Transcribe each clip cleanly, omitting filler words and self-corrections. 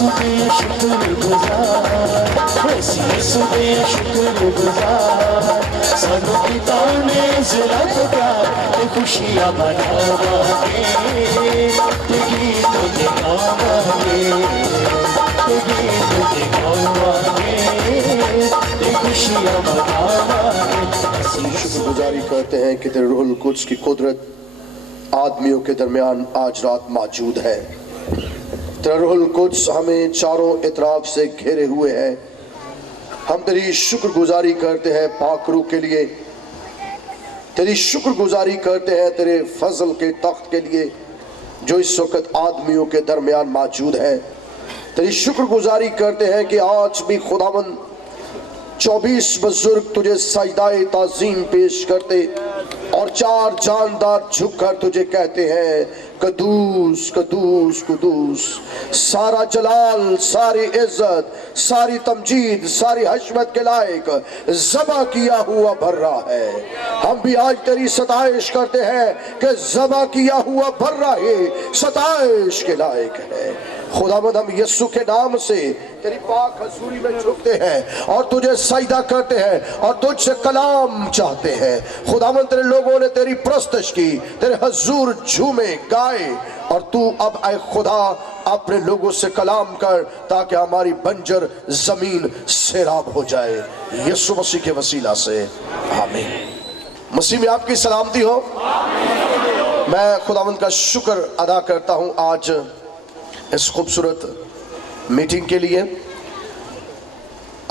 सुबह शुक्र गुजार, वैसी सुबह शुक्र गुजार, सानू पिता ने जरा प्यार ते खुशियां मनावांगे, ते गीत ते गावांगे, ते गीत ते गावांगे, ते खुशियां मनावांगे। शुक्रगुजारी करते हैं कि तेरे रूहुल कुद्स की कुदरत आदमियों के दरमियान आज रात मौजूद है। तेरा रूहुल कुद्स हमें चारों इतराफ से घेरे हुए है। हम तेरी शुक्रगुजारी करते हैं पाक रूह के लिए, तेरी शुक्रगुजारी करते हैं तेरे फजल के तख्त के लिए जो इस वक्त आदमियों के दरमियान मौजूद है। तेरी शुक्रगुजारी करते हैं कि आज भी खुदावंद 24 बुजुर्ग तुझे सजदाए ताज़ीम पेश करते और 4 जानदार झुककर तुझे कहते हैं कदूस कदूस कदूस, सारा जलाल, सारी इज्जत, सारी तमजीद, सारी हशमत के लायक ज़बा किया हुआ भर रहा है। हम भी आज तेरी सताइश करते हैं कि ज़बा किया हुआ भर रहा है सताइश के लायक है। खुदावंद हम यीशु के नाम से तेरी पाक हजूरी में झुकते हैं और तुझे सजदा करते हैं और तुझसे कलाम चाहते हैं। खुदावंद तेरे लोगों ने तेरी प्रस्तश की, तेरे हजूर झूमे गाए और तू अब ऐ खुदा अपने लोगों से कलाम कर ताकि हमारी बंजर जमीन सैराब हो जाए। यीशु मसीह के वसीला से आमीन। मसीह में आपकी सलामती हो। मैं खुदावंद का शुक्र अदा करता हूँ आज इस खूबसूरत मीटिंग के लिए,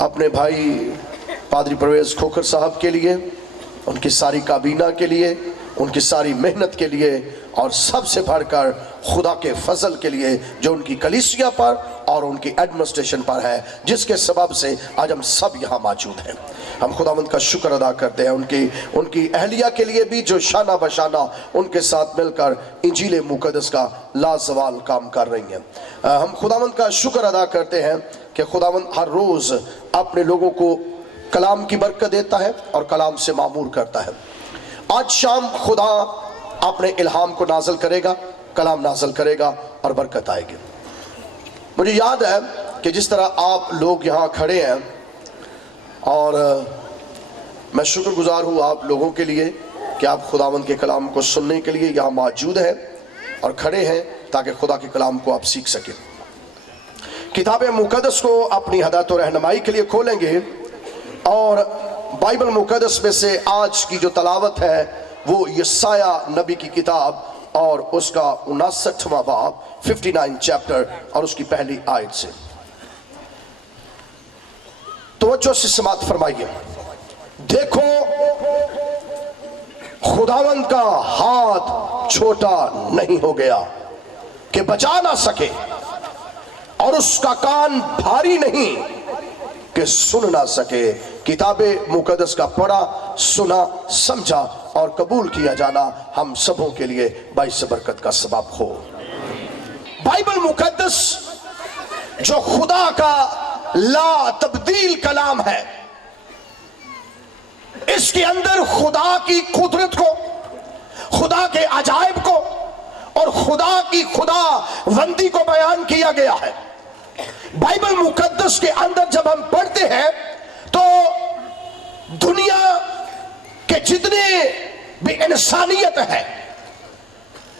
अपने भाई पादरी परवेज खोखर साहब के लिए, उनकी सारी काबीना के लिए, उनकी सारी मेहनत के लिए और सबसे बढ़कर खुदा के फजल के लिए जो उनकी कलीसिया पर और उनकी एडमिनिस्ट्रेशन पर है, जिसके सबब से आज हम सब यहाँ मौजूद हैं। हम खुदावंद का शुक्र अदा करते हैं उनकी अहलिया के लिए भी जो शाना बशाना उनके साथ मिलकर इंजील मुकद्दस का लाजवाल काम कर रही हैं। हम खुदावंद का शुक्र अदा करते हैं कि खुदावंद हर रोज़ अपने लोगों को कलाम की बरकत देता है और कलाम से मामूर करता है। आज शाम खुदा अपने इल्हाम को नाज़िल करेगा, कलाम नाज़िल करेगा और बरकत आएगी। मुझे याद है कि जिस तरह आप लोग यहाँ खड़े हैं और मैं शुक्रगुजार हूँ आप लोगों के लिए कि आप खुदावंद के कलाम को सुनने के लिए यहाँ मौजूद हैं और खड़े हैं ताकि खुदा के कलाम को आप सीख सकें। किताब मुकद्दस को अपनी हदायत और रहनुमाई के लिए खोलेंगे और बाइबल मुकद्दस में से आज की जो तलावत है वो यशाया नबी की किताब और उसका 59वां बाब 59 चैप्टर और उसकी पहली आयत से तवज्जो से समाअत फरमाइए। देखो खुदावंद का हाथ छोटा नहीं हो गया कि बचा ना सके और उसका कान भारी नहीं कि सुन ना सके। किताबे मुकद्दस का पढ़ा, सुना, समझा और कबूल किया जाना हम सबों के लिए बाइस बरकत का सबब हो। बाइबल मुकद्दस जो खुदा का ला तब्दील कलाम है, इसके अंदर खुदा की कुदरत को, खुदा के अजायब को और खुदा की खुदा वंदी को बयान किया गया है। बाइबल मुकद्दस के अंदर जब हम पढ़ते हैं तो दुनिया के जितने भी इंसानियत है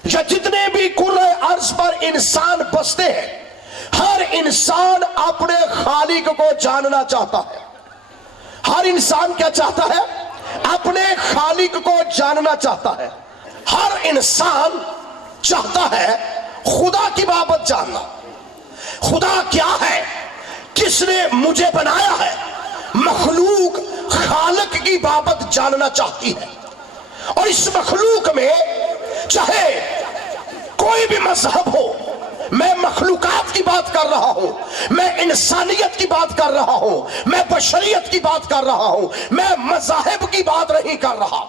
या जितने भी कुर्रे अर्ज पर इंसान बसते हैं, हर इंसान अपने खालिक को जानना चाहता है। हर इंसान क्या चाहता है? अपने खालिक को जानना चाहता है। हर इंसान चाहता है खुदा की बाबत जानना। खुदा क्या है, किसने मुझे बनाया है, मखलूक खालिक की बाबत जानना चाहती है। और इस मखलूक में चाहे कोई भी मजहब हो, मैं मखलूकात की बात कर रहा हूं, मैं इंसानियत की बात कर रहा हूं, मैं बशरियत की बात कर रहा हूं, मैं मज़ाहिब की बात नहीं कर रहा,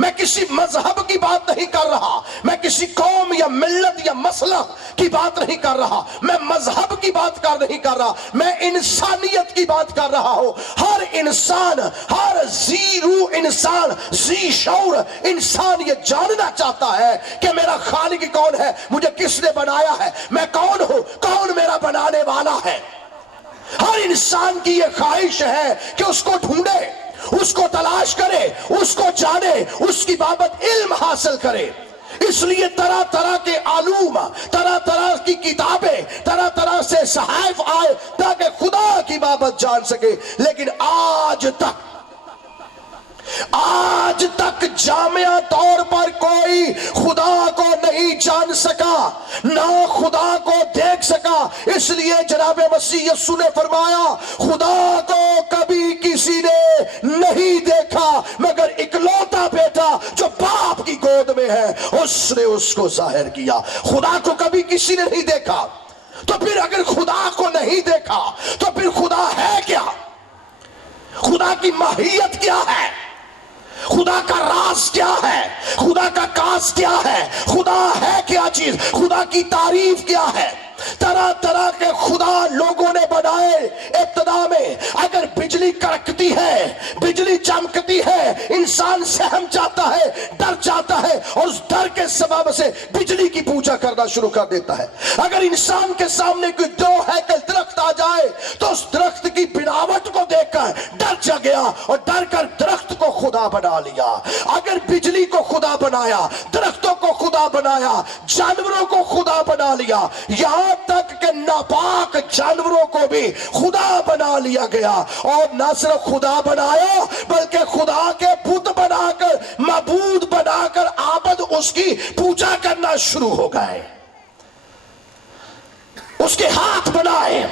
मैं किसी मजहब की बात नहीं कर रहा, मैं किसी कौम या मिल्लत या मसला की बात नहीं कर रहा, मैं मजहब की बात नहीं कर रहा, मैं इंसानियत की बात कर रहा हूं। हर इंसान, हर जी रूह इंसान, जी शऊर इंसान ये जानना चाहता है कि मेरा खालिक कौन है, मुझे किसने बनाया है, मैं कौन हूं, कौन मेरा बनाने वाला इंसान की ये ख्वाहिश है कि उसको ढूंढे, उसको तलाश करे, उसको जाने, उसकी बाबत इल्म हासिल करे। इसलिए तरह तरह के आलूम, तरह तरह की किताबें, तरह तरह से सहाइफ आए ताकि खुदा की बाबत जान सके। लेकिन आज तक जामिया तौर पर कोई खुदा को नहीं जान सका, ना खुदा को देख सका। इसलिए जनाब मसीह यीशु ने फरमाया, खुदा को कभी किसी ने नहीं देखा मगर इकलौता बेटा जो बाप की गोद में है, उसने उसको जाहिर किया। खुदा को कभी किसी ने नहीं देखा, तो फिर अगर खुदा को नहीं देखा तो फिर खुदा है क्या? खुदा की माहियत क्या है? खुदा का राज क्या है? खुदा का काज क्या है? खुदा है क्या चीज? खुदा की तारीफ क्या है? तरह तरह के खुदा लोगों ने बनाए। इब्तिदा में अगर बिजली कड़कती है, बिजली चमकती है, इंसान सहम जाता है, डर जाता है और उस डर के सबब से बिजली की पूजा करना शुरू कर देता है। अगर इंसान के सामने कोई दो हैकल दरख्त आ जाए तो उस दरख्त की बनावट को देखकर डर जा गया और डर कर दरख्त को खुदा बना लिया। अगर बिजली को खुदा बनाया, दरख्तों को खुदा बनाया, जानवरों को खुदा बना लिया, यहां तक कि नापाक जानवरों को भी खुदा बना लिया गया। और न सिर्फ खुदा बनाया बल्कि खुदा के बुत बनाकर, माबूद बनाकर आबद उसकी पूजा करना शुरू हो गए। उसके हाथ बनाए,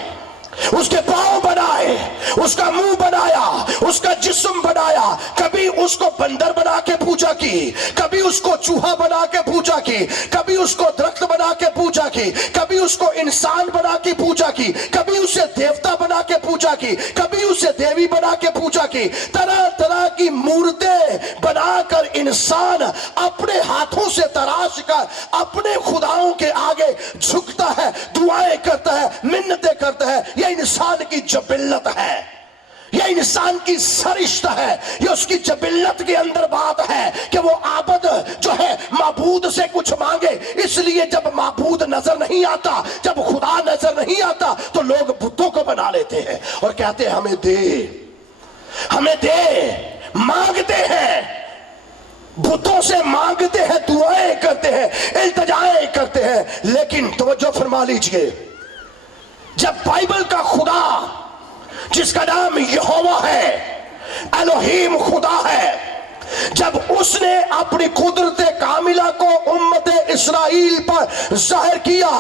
उसके पांव बनाए, उसका मुंह बनाया, उसका जिस्म बनाया। कभी उसको बंदर बना के पूजा की, कभी उसको चूहा बना के पूजा की, कभी उसको दरख्त बना के पूजा की, कभी उसको इंसान बना के पूजा की, कभी उसे देवता बना के पूजा की, कभी उसे देवी बना के पूजा की। तरह तरह की मूर्तें बनाकर इंसान अपने हाथों से तराश कर अपने खुदाओं के आगे झुकता है, दुआएं करता है, मिन्नतें करता है। यह इंसान की जबिल्लत है, यह इंसान की सरिश्त है, यह उसकी जबिल्लत के अंदर बात है कि वो आबद जो है माबूद से कुछ मांगे। इसलिए जब माबूद नजर नहीं आता, जब खुदा नजर नहीं आता तो लोग बुतों को बना लेते हैं और कहते हैं हमें दे, हमें दे, मांगते हैं, बुतों से मांगते हैं, दुआएं करते हैं, इल्तिजाएं करते हैं। लेकिन तवज्जो फरमा लीजिए, जब बाइबल का खुदा जिसका नाम यहोवा है, एलोहीम खुदा है, जब उसने अपनी कुदरत कामिला को उम्मत इस्राइल पर जाहिर किया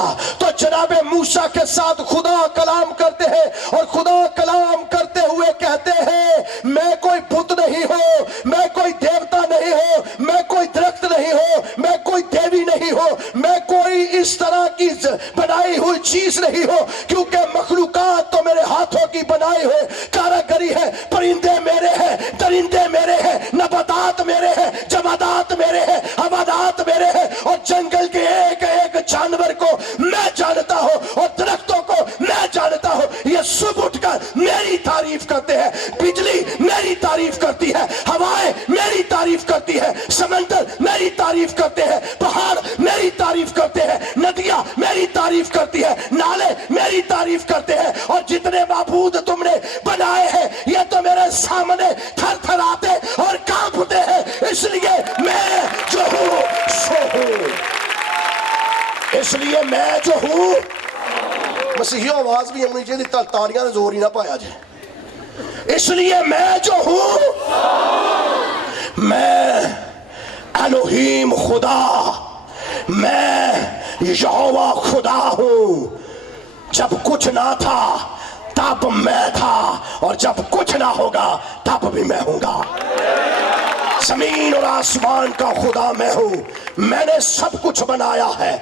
तो जनाबे मूसा के साथ खुदा कलाम करते हैं और खुदा कलाम करते हुए कहते हैं मैं कोई बुत नहीं हूं, मैं कोई देवता नहीं हूं, मैं कोई दरख्त नहीं हूं, मैं कोई देवी नहीं हूं, मैं कोई इस तरह की बनाई हुई चीज नहीं हूं, क्योंकि मखलूकात तो मेरे हाथों की बनाई हुई कारागरी है। परिंदे मेरे हैं, दरिंदे मेरे हैं, नबातात मेरे हैं, जमादात मेरे हैं, हवादात मेरे हैं और जंगल के एक एक जानवर को मैं जानता हूं और दरख्तों को मैं जानता हूं। ये सब उठकर मेरी तारीफ करते हैं। बिजली मेरी तारीफ करती है, हवाएं मेरी तारीफ करती है, समंदर मेरी तारीफ करते हैं, पहाड़ मेरी तारीफ करते हैं, नदियां मेरी तारीफ करती है, नाले मेरी तारीफ करते हैं। और जितने माबूद तुमने बनाए हैं ये तो मेरे सामने थर थर आते और कांपते हैं। इसलिए मैं जो हूं सो हूं, इसलिए मैं जो हूं। मसीहियों आवाज भी होनी चाहिए, तालियां ने जोर ही ना पाया जाए। इसलिए मैं जो हूं, मैं एलोहीम खुदा, मैं यहोवा खुदा हूं। जब कुछ ना था तब मैं था और जब कुछ ना होगा तब भी मैं हूंगा। जमीन और आसमान का खुदा मैं हूं, मैंने सब कुछ बनाया है,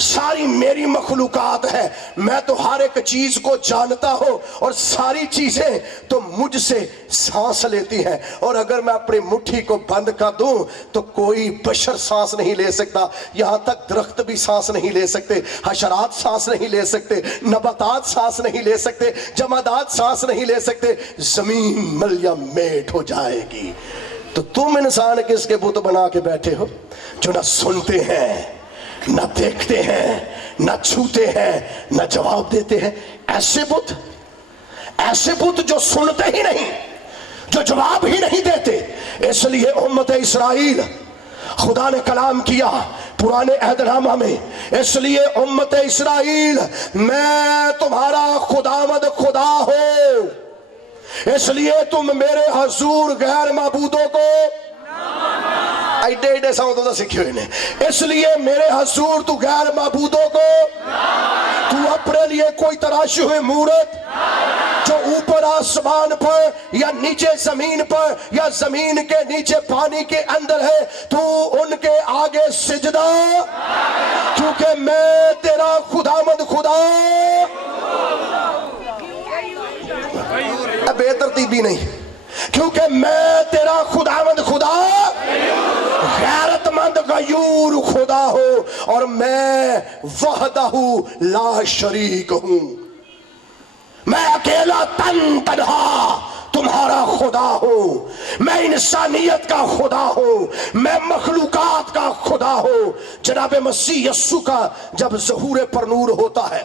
सारी मेरी मखलूकात है। मैं तो हर एक चीज को जानता हूं और सारी चीजें तो मुझसे सांस लेती हैं। और अगर मैं अपनी मुट्ठी को बंद कर दूं तो कोई बशर सांस नहीं ले सकता, यहां तक दरख्त भी सांस नहीं ले सकते, हशरात सांस नहीं ले सकते, नबातात सांस नहीं ले सकते, जमादात सांस नहीं ले सकते। जमीन मलिया मेट हो जाएगी। तो तुम इंसान किसके बुत बना के बैठे हो जो ना सुनते हैं, न देखते हैं, न छूते हैं, न जवाब देते हैं। ऐसे बुत, ایسے بت جو سنتے ہی نہیں, جو جواب ہی نہیں دیتے. اس لیے امت اسرائیل, خدا نے کلام کیا پرانے عہد نامہ میں, اس لیے امت اسرائیل میں تمہارا خداوند خدا ہوں, اس لیے تم میرے حضور غیر معبودوں کو ایڈے ایڈے ساؤں تو سکھے ہوئے نے, اس لیے میرے حضور تو غیر معبودوں کو, تو اپنے لیے کوئی تراشی ہوئے مورت جو اوپر آسمان پر یا نیچے زمین پر یا زمین کے نیچے پانی کے اندر ہے, تو ان کے آگے سجدہ, کیونکہ میں تیرا خداوند خدا. بے ترتیبی نہیں, کیونکہ میں تیرا خداوند خدا غیرت مند غیور خدا ہوں, اور میں وحدہ لا شریک ہوں. میں اکیلا تن تنہا تمہارا خدا ہوں, میں انسانیت کا خدا ہوں, میں مخلوقات کا خدا ہوں. جناب مسیح یسوع کا جب ظہور پر نور ہوتا ہے,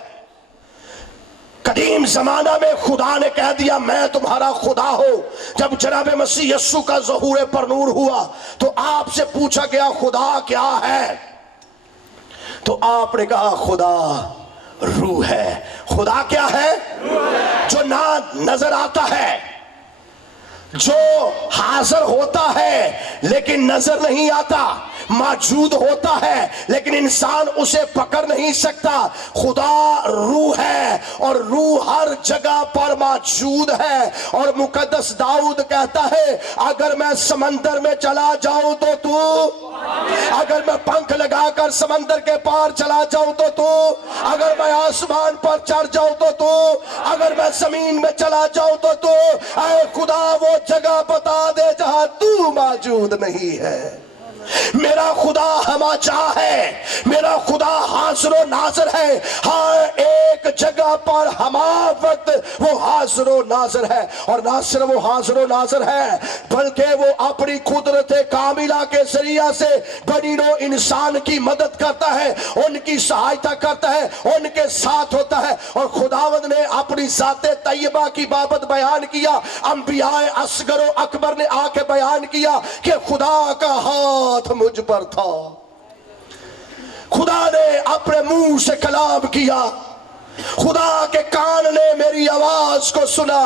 قدیم زمانہ میں خدا نے کہہ دیا میں تمہارا خدا ہوں. جب جناب مسیح یسوع کا ظہور پر نور ہوا تو آپ سے پوچھا گیا خدا کیا ہے, تو آپ نے کہا خدا روح ہے. خدا کیا ہے؟ جو نہ نظر آتا ہے, جو حاضر ہوتا ہے لیکن نظر نہیں آتا, موجود ہوتا ہے لیکن انسان اسے پکڑ نہیں سکتا. خدا روح ہے اور روح ہر جگہ پر موجود ہے. اور مقدس داؤد کہتا ہے اگر میں سمندر میں چلا جاؤں تو اگر میں پنکھ لگا کر سمندر کے پار چلا جاؤں تو اگر میں آسمان پر چڑھ جاؤں تو اگر میں زمین میں چلا جاؤں تو اے خدا وہ جگہ بتا دے جہاں تو موجود نہیں ہے. میرا خدا ہما جا ہے, میرا خدا حاضر و ناظر ہے, ہر ایک جگہ پر ہما وقت وہ حاضر و ناظر ہے. اور نہ صرف وہ حاضر و ناظر ہے بلکہ وہ اپنی قدرت کاملہ کے ذریعہ سے بنی نوع انسان کی مدد کرتا ہے, ان کی سہایتا کرتا ہے, ان کے ساتھ ہوتا ہے. اور خداوند نے اپنی ذات طیبہ کی بابت بیان کیا, انبیاء اصغر و اکبر نے آ کے بیان کیا کہ خدا کا ہاتھ مجھ پر تھا. خدا نے اپنے منہ سے کلام کیا, خدا کے کان نے میری آواز کو سنا,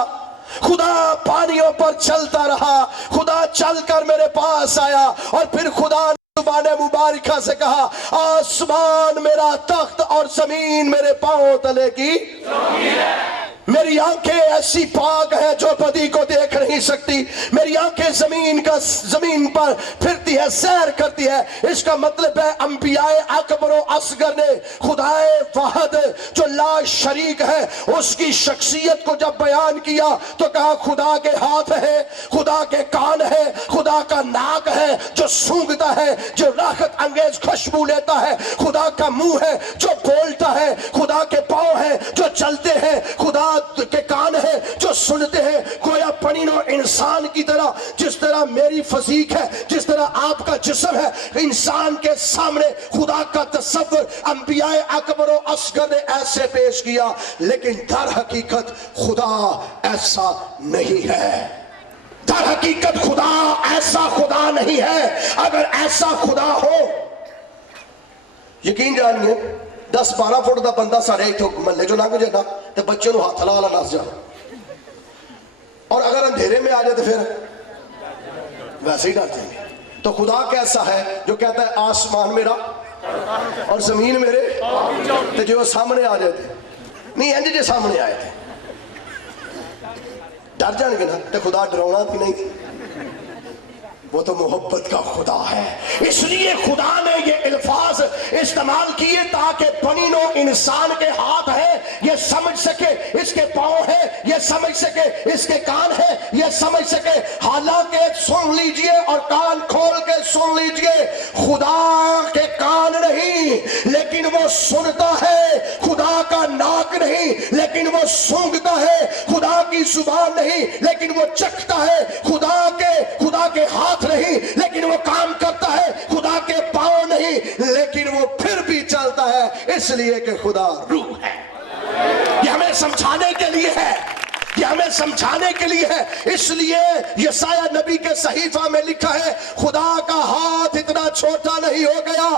خدا پانیوں پر چلتا رہا, خدا چل کر میرے پاس آیا, اور پھر خدا نے زبان مبارکہ سے کہا آسمان میرا تخت اور زمین میرے پاؤں تلے کی زمین ہے. میری آنکھیں ایسی پاک ہیں جو بدی کو دیکھ نہیں سکتی, میری آنکھیں زمین پر پھرتی ہے, سیر کرتی ہے. اس کا مطلب ہے انبیاء اکبر و اصغر نے خدائے واحد جو لا شریک ہے اس کی شخصیت کو جب بیان کیا تو کہا خدا کے ہاتھ ہے, خدا کے کان ہے, خدا کا ناک ہے جو سونگتا ہے, جو راحت انگیز خوشبو لیتا ہے, خدا کا منہ ہے جو بولتا ہے, خدا کے پاؤں ہیں جو چلتے ہیں, خدا کے کان ہے جو سنتے ہیں. گویا پنین اور انسان کی طرح, جس طرح میری فزیک ہے, جس طرح آپ کا جسم ہے, انسان کے سامنے خدا کا تصور انبیاء اکبر و اصغر نے ایسے پیش کیا, لیکن در حقیقت خدا ایسا نہیں ہے. در حقیقت خدا ایسا خدا نہیں ہے. اگر ایسا خدا ہو, یقین جانیے 10-12 فٹ دا بندہ سارے ایتھوں محلے جو لنگ جائے نا تے بچے نو ہاتھ لا نس جائے, اور اگر اندھیرے میں آ جائے تو پھر ویسے ہی ڈر جائیں گے. تو خدا کیسا ہے جو کہتا ہے آسمان میرا اور زمین میرے, تو جو سامنے آ جائے تھے نہیں انج جے سامنے آئے تھے ڈر جان گے نا, تو خدا ڈراؤنا بھی نہیں, وہ تو محبت کا خدا ہے. اس لیے خدا نے یہ الفاظ استعمال کیے تاکہ بنی نوع انسان کے ہاتھ ہے یہ سمجھ سکے, اس کے پاؤں ہے یہ سمجھ سکے, اس کے کان ہے یہ سمجھ سکے. حالانکہ سن لیجئے اور کان کھول کے سن لیجئے, خدا کے کان نہیں لیکن وہ سنتا ہے, خدا کا ناک نہیں لیکن وہ سونگتا ہے, خدا کی زبان نہیں لیکن وہ چکھتا ہے, خدا کے ہاتھ نہیں لیکن وہ کام کرتا ہے, خدا کے پاؤں نہیں لیکن وہ پھر بھی چلتا ہے, اس لیے کہ خدا روح ہے. یہ ہمیں سمجھانے کے لیے ہے یہ ہمیں سمجھانے کے لیے ہے. اس لیے یسایہ نبی کے صحیفہ میں لکھا ہے خدا کا ہاتھ اتنا چھوٹا نہیں ہو گیا.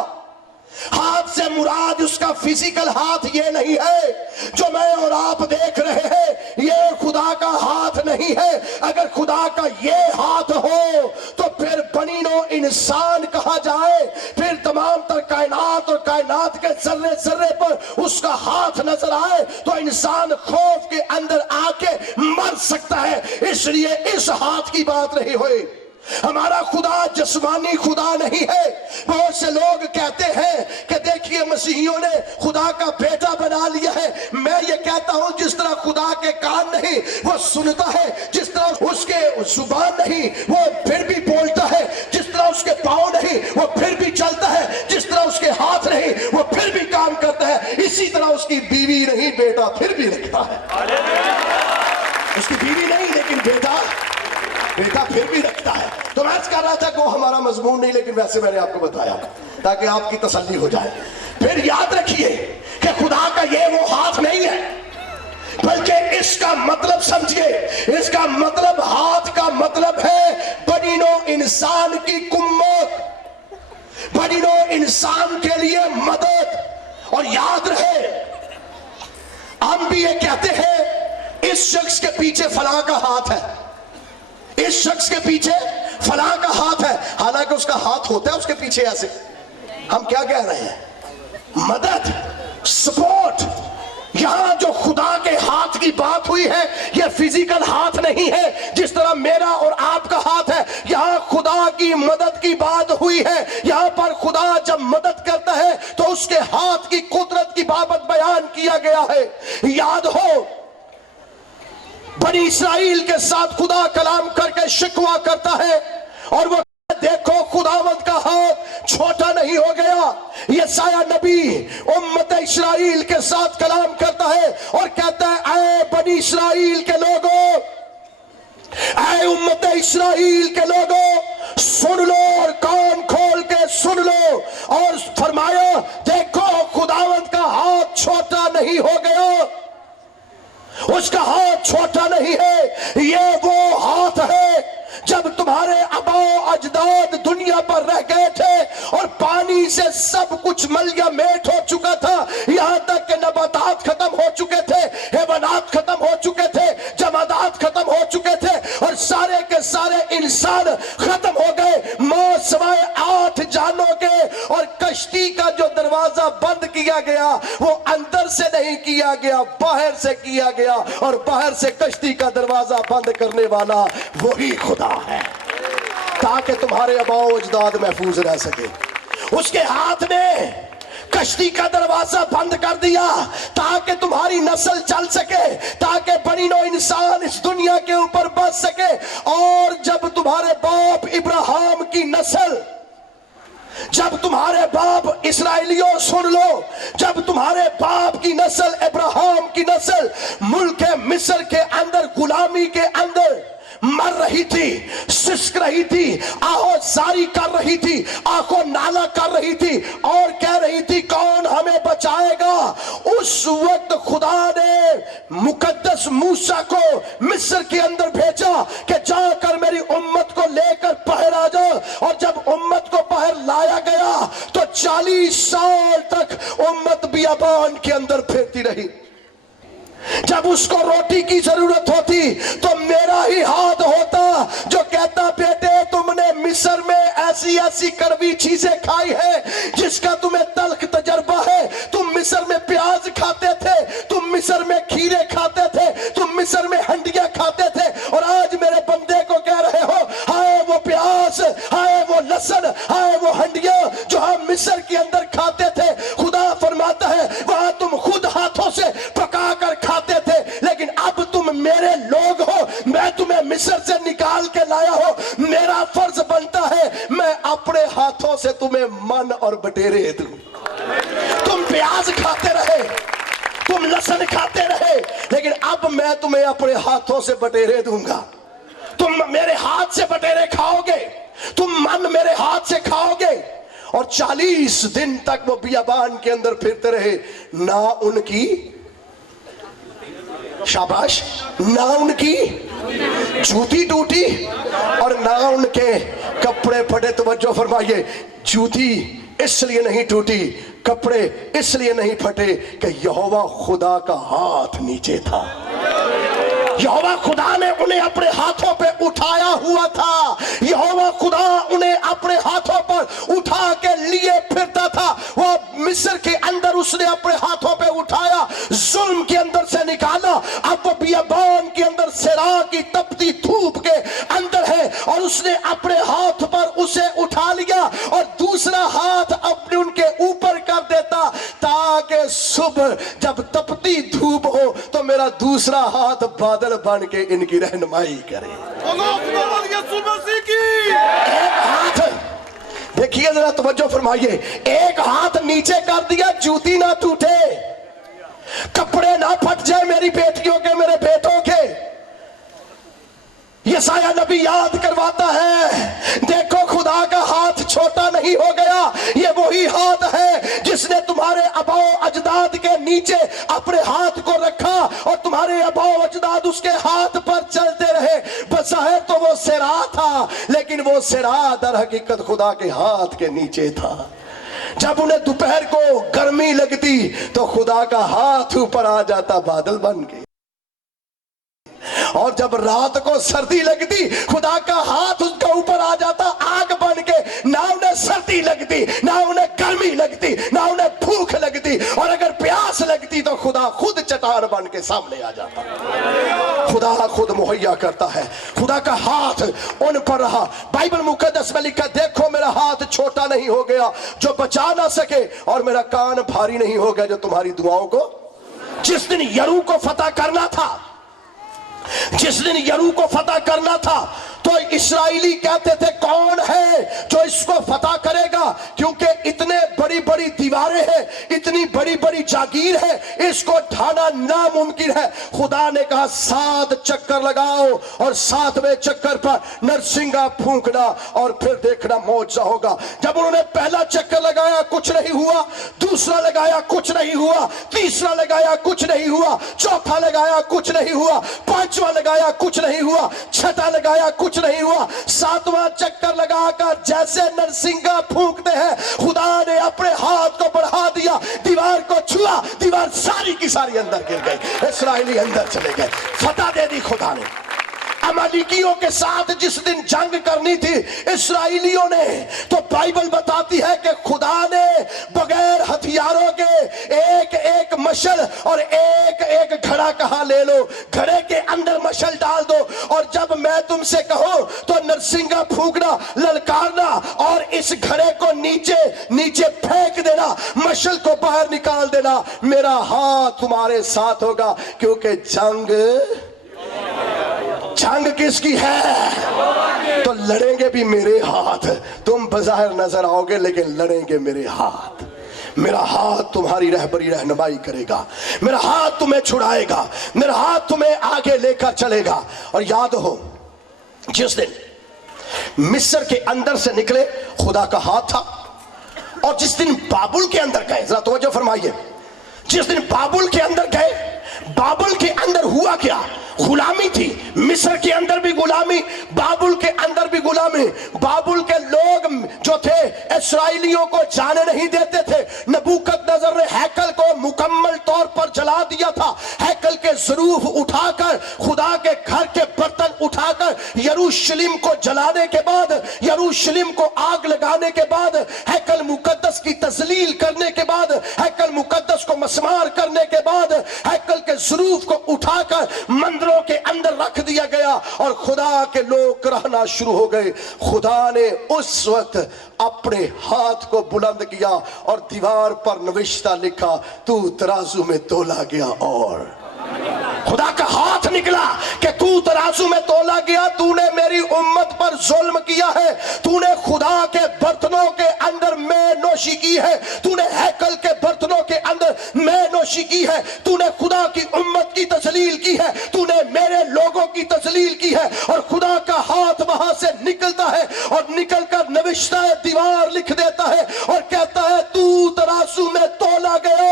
ہاتھ سے مراد اس کا فزیکل ہاتھ یہ نہیں ہے جو میں اور آپ دیکھ رہے ہیں, یہ خدا کا ہاتھ نہیں ہے. اگر خدا کا یہ ہاتھ ہو تو پھر بنی نوع انسان کہا جائے, پھر تمام تر کائنات اور کائنات کے ذرے ذرے پر اس کا ہاتھ نظر آئے تو انسان خوف کے اندر آ کے مر سکتا ہے. اس لیے اس ہاتھ کی بات نہیں ہوئی. ہمارا خدا جسمانی خدا نہیں ہے. بہت سے لوگ کہتے ہیں کہ دیکھیے مسیحیوں نے خدا کا بیٹا بنا لیا ہے. میں یہ کہتا ہوں جس طرح خدا کے کان نہیں وہ سنتا ہے, جس طرح اس کے زبان نہیں وہ پھر بھی بولتا ہے, جس طرح اس کے پاؤں نہیں وہ پھر بھی چلتا ہے, جس طرح اس کے ہاتھ نہیں وہ پھر بھی کام کرتا ہے, اسی طرح اس کی بیوی نہیں بیٹا پھر بھی رکھتا ہے. اس کی بیوی نہیں لیکن بیٹا پھر بھی رکھتا ہے. تو میں کر رہا تھا کہ وہ ہمارا مضمون نہیں, لیکن ویسے میں نے آپ کو بتایا تاکہ آپ کی تسلی ہو جائے. پھر یاد رکھیے کہ خدا کا یہ وہ ہاتھ نہیں ہے, بلکہ اس کا مطلب سمجھیے. اس کا مطلب ہاتھ کا مطلب ہے بنی نوع انسان کی کمت, بنی نوع انسان کے لیے مدد. اور یاد رہے ہم بھی یہ کہتے ہیں اس شخص کے پیچھے فلاں کا ہاتھ ہے, اس شخص کے پیچھے فلاں کا ہاتھ ہے, حالانکہ اس کا ہاتھ ہوتا ہے اس کے پیچھے ایسے. ہم کیا کہہ رہے ہیں؟ مدد, سپورٹ. یہاں جو خدا کے ہاتھ کی بات ہوئی ہے یہ فزیکل ہاتھ نہیں ہے جس طرح میرا اور آپ کا ہاتھ ہے. یہاں خدا کی مدد کی بات ہوئی ہے. یہاں پر خدا جب مدد کرتا ہے تو اس کے ہاتھ کی قدرت کی بابت بیان کیا گیا ہے. یاد ہو بنی اسرائیل کے ساتھ خدا کلام کر کے شکوہ کرتا ہے اور وہ دیکھو خداوند کا ہاتھ چھوٹا نہیں ہو گیا. یسایہ نبی امت اسرائیل کے ساتھ کلام کرتا ہے اور کہتا ہے اے بنی اسرائیل کے لوگوں, اے امت اسرائیل کے لوگوں سن لو اور کان کھول کے سن لو. اور فرمایا دیکھو خداوند کا ہاتھ چھوٹا نہیں ہو گیا, اس کا ہاتھ چھوٹا نہیں ہے. یہ وہ ہاتھ ہے جب تمہارے آبا و اجداد دنیا پر رہ گئے تھے اور پانی سے سب کچھ ملیا میٹ ہو چکا تھا, یہاں تک کہ نباتات ختم ہو چکے تھے, حیوانات ختم ہو چکے تھے, جمادات ختم ہو چکے تھے اور سارے کے سارے انسان ختم ہو گئے ماں سوائے 8 جانوں کے. اور کشتی کا جو دروازہ بند کیا گیا وہ اندر سے نہیں کیا گیا, باہر سے کیا گیا, اور باہر سے کشتی کا دروازہ بند کرنے والا وہی خدا ہے تاکہ تمہارے آبا و اجداد محفوظ رہ سکے. اس کے ہاتھ نے کشتی کا دروازہ بند کر دیا تاکہ تمہاری نسل چل سکے, تاکہ بنی نوع انسان اس دنیا کے اوپر بچ سکے. اور جب تمہارے باپ ابراہیم کی نسل, جب تمہارے باپ اسرائیلیوں سن لو, جب تمہارے باپ کی نسل ابراہیم کی نسل ملک مصر کے اندر غلامی کے اندر مر رہی تھی, سسک رہی تھی, آہو زاری کر رہی تھی, آنکھوں نالا کر رہی تھی اور کہہ رہی تھی کون ہمیں بچائے گا, اس وقت خدا نے مقدس موسیٰ کو مصر کے اندر بھیجا کہ جا کر میری امت کو لے کر باہر آ جا. اور جب امت کو باہر لایا گیا تو 40 سال تک امت بیابان کے اندر پھرتی رہی. جب اس کو روٹی کی ضرورت ہوتی تو میرا ہی ہاتھ ہوتا جو کہتا بیٹے تم نے مصر میں ایسی ایسی کڑوی چیزیں کھائی ہے جس کا تمہیں تلخ تجربہ ہے. تم مصر میں پیاز کھاتے تھے, تم مصر میں کھیرے کھاتے تھے, تم مصر میں ہنڈیاں کھاتے تھے, اور آج میرے بندے کو کہہ رہے ہو ہائے وہ پیاز, ہائے وہ لہسن, ہائے وہ ہنڈیاں جو ہم مصر کے اندر کھاتے تھے. خدا فرماتا ہے وہاں تم خود ہاتھوں سے پکا کر کھاتے تھے, لیکن اب تم میرے لوگ ہو, میں تمہیں مصر سے نکال کے لایا ہو. میرا فرض بنتا ہے میں اپنے ہاتھوں سے تمہیں من اور بٹیرے دوں. تم پیاز کھاتے رہے, تم لہسن کھاتے رہے, لیکن اب میں تمہیں اپنے ہاتھوں سے بٹیرے دوں گا. تم میرے ہاتھ سے بٹیرے کھاؤ گے, تم من میرے ہاتھ سے کھاؤ گے. اور 40 دن تک وہ بیابان کے اندر پھرتے رہے, نہ ان کی शाबाश, ना उनकी जूती टूटी और ना उनके कपड़े फटे। तवज्जो फरमाइए, जूती इसलिए नहीं टूटी, कपड़े इसलिए नहीं फटे कि यहोवा खुदा का हाथ नीचे था। यहोवा खुदा ने उन्हें अपने हाथों पे उठाया हुआ था। यहोवा खुदा उन्हें अपने हाथों पर उठा के लिए फिरता था। वो मिस्र के अंदर उसने अपने हाथों पे उठाया, जुल्म के अंदर से निकाला। अब वो बियाबान के अंदर सिरा की तपती धूप के अंदर है और उसने अपने हाथ पर उसे उठा लिया और दूसरा हाथ अपने उनके ऊपर कर देता, ताकि सुबह जब तपती धूप हो तो मेरा दूसरा हाथ बादल बन के इनकी रहनुमाई करे। एक हाथ, देखिए जरा तवज्जो फरमाइए, एक हाथ नीचे कर दिया, जूती ना टूटे, कपड़े ना फट जाए मेरी बेटियों के, मेरे बेटों के। यशायाह नबी याद करवाता है, देखो खुदा का हाथ छोटा नहीं हो गया, ये वही हाथ है जिसने तुम्हारे अबाओ अजदाद के नीचे अपने हाथ को रखा और तुम्हारे अबाओ अजदाद उसके हाथ पर चलते रहे। बज़ाहिर तो वो सिरा था, लेकिन वो सिरा दर हकीकत खुदा के हाथ के नीचे था। जब उन्हें दोपहर को गर्मी लगती तो खुदा का हाथ ऊपर आ जाता बादल बन के, और जब रात को सर्दी लगती खुदा का हाथ उसका ऊपर आ जाता आग बन के। ना उन्हें सर्दी लगती, ना उन्हें गर्मी लगती, ना उन्हें भूख लगती, और अगर प्यास लगती तो खुदा खुद चट्टान बन के सामने आ जाता। खुदा खुद मुहैया करता है, खुदा का हाथ उन पर रहा। बाइबल मुकद्दस में लिखा, देखो मेरा हाथ छोटा नहीं हो गया जो बचा ना सके, और मेरा कान भारी नहीं हो गया जो तुम्हारी दुआओं को। जिस दिन यरू को फतह करना था, जिस दिन यरू को फतह करना था, तो इस्राएली कहते थे कौन है जो इसको फतह करेगा, क्योंकि इतने बड़ी बड़ी दीवारें हैं, इतनी बड़ी बड़ी जागीर है, इसको ढाना नामुमकिन है। खुदा ने कहा 7 चक्कर लगाओ और 7वें चक्कर पर नरसिंगा फूंकना और फिर देखना मौजज़ा होगा। जब उन्होंने पहला चक्कर लगाया कुछ नहीं हुआ, दूसरा लगाया कुछ नहीं हुआ, तीसरा लगाया कुछ नहीं हुआ, चौथा लगाया कुछ नहीं हुआ, पांचवा लगाया कुछ नहीं हुआ, छठा लगाया कुछ नहीं हुआ, 7वां चक्कर लगाकर जैसे नरसिंगा फूंकते हैं, खुदा ने अपने हाथ को बढ़ा दिया, दीवार को छुआ, दीवार सारी की सारी अंदर गिर गई, इस्राएली अंदर चले गए। फतह दे दी खुदा ने। अमालिकियों के साथ जिस दिन जंग करनी थी इस्राएलियों ने, तो बाइबल बताती है कि खुदा ने बगैर हथियारों के एक एक मशल और एक एक घड़ा कहा ले लो, घड़े के अंदर मशल डाल दो, और जब मैं तुमसे कहूं तो नरसिंगा फूंकना, ललकारना और इस घड़े को नीचे नीचे फेंक देना, मशल को बाहर निकाल देना, मेरा हाथ तुम्हारे साथ होगा। क्योंकि जंग किसकी है? तो लड़ेंगे भी मेरे हाथ। तुम बज़ाहिर नजर आओगे लेकिन लड़ेंगे मेरे हाथ। मेरा हाथ तुम्हारी रहबरी रहनुमाई करेगा, मेरा हाथ तुम्हें छुड़ाएगा, मेरा हाथ तुम्हें आगे लेकर चलेगा। और याद हो, जिस दिन मिस्र के अंदर से निकले खुदा का हाथ था, और जिस दिन बाबुल के अंदर गए, जरा तवज्जो फरमाइए, जिस दिन बाबुल के अंदर गए, बाबुल के अंदर हुआ क्या? गुलामी थी। मिस्र के अंदर भी गुलामी, बाबुल के अंदर भी गुलामी। बाबुल के लोग जो थे इस्राएलियों को जाने नहीं देते थे। नबूकदनेस्सर ने हैकल को मुकम्मल तौर पर जला दिया था। हैकल के ज़रूफ उठाकर, खुदा के घर के बर्तन उठाकर यरूशलेम को जलाने के बाद, यरूशलेम को आग लगाने के बाद, हैकल मुकद्दस की तज़लील करने के बाद, हैकल मुकद्दस को मसमार करने के बाद, हैकल के ज़रूफ को उठाकर मंदिर के अंदर रख दिया गया और खुदा के लोग रहना शुरू हो गए। खुदा ने उस वक्त अपने हाथ को बुलंद किया और दीवार पर नविश्ता लिखा, तू तराजू में तोला गया। और खुदा का हाथ निकला कि तू तराजू में तोला गया, तूने मेरी उम्मत पर जुल्म किया है, तूने खुदा के बर्तनों के अंदर मैं नोशी की है, तूने हैकल के बर्तनों के अंदर मैं नोशी की है, तूने खुदा की उम्मत की तजलील की है, तूने मेरे लोगों की तजलील की है। और खुदा का हाथ वहां से निकलता है और निकलकर नविश्ता दीवार लिख देता है और कहता है, तू तराजू में तोला गया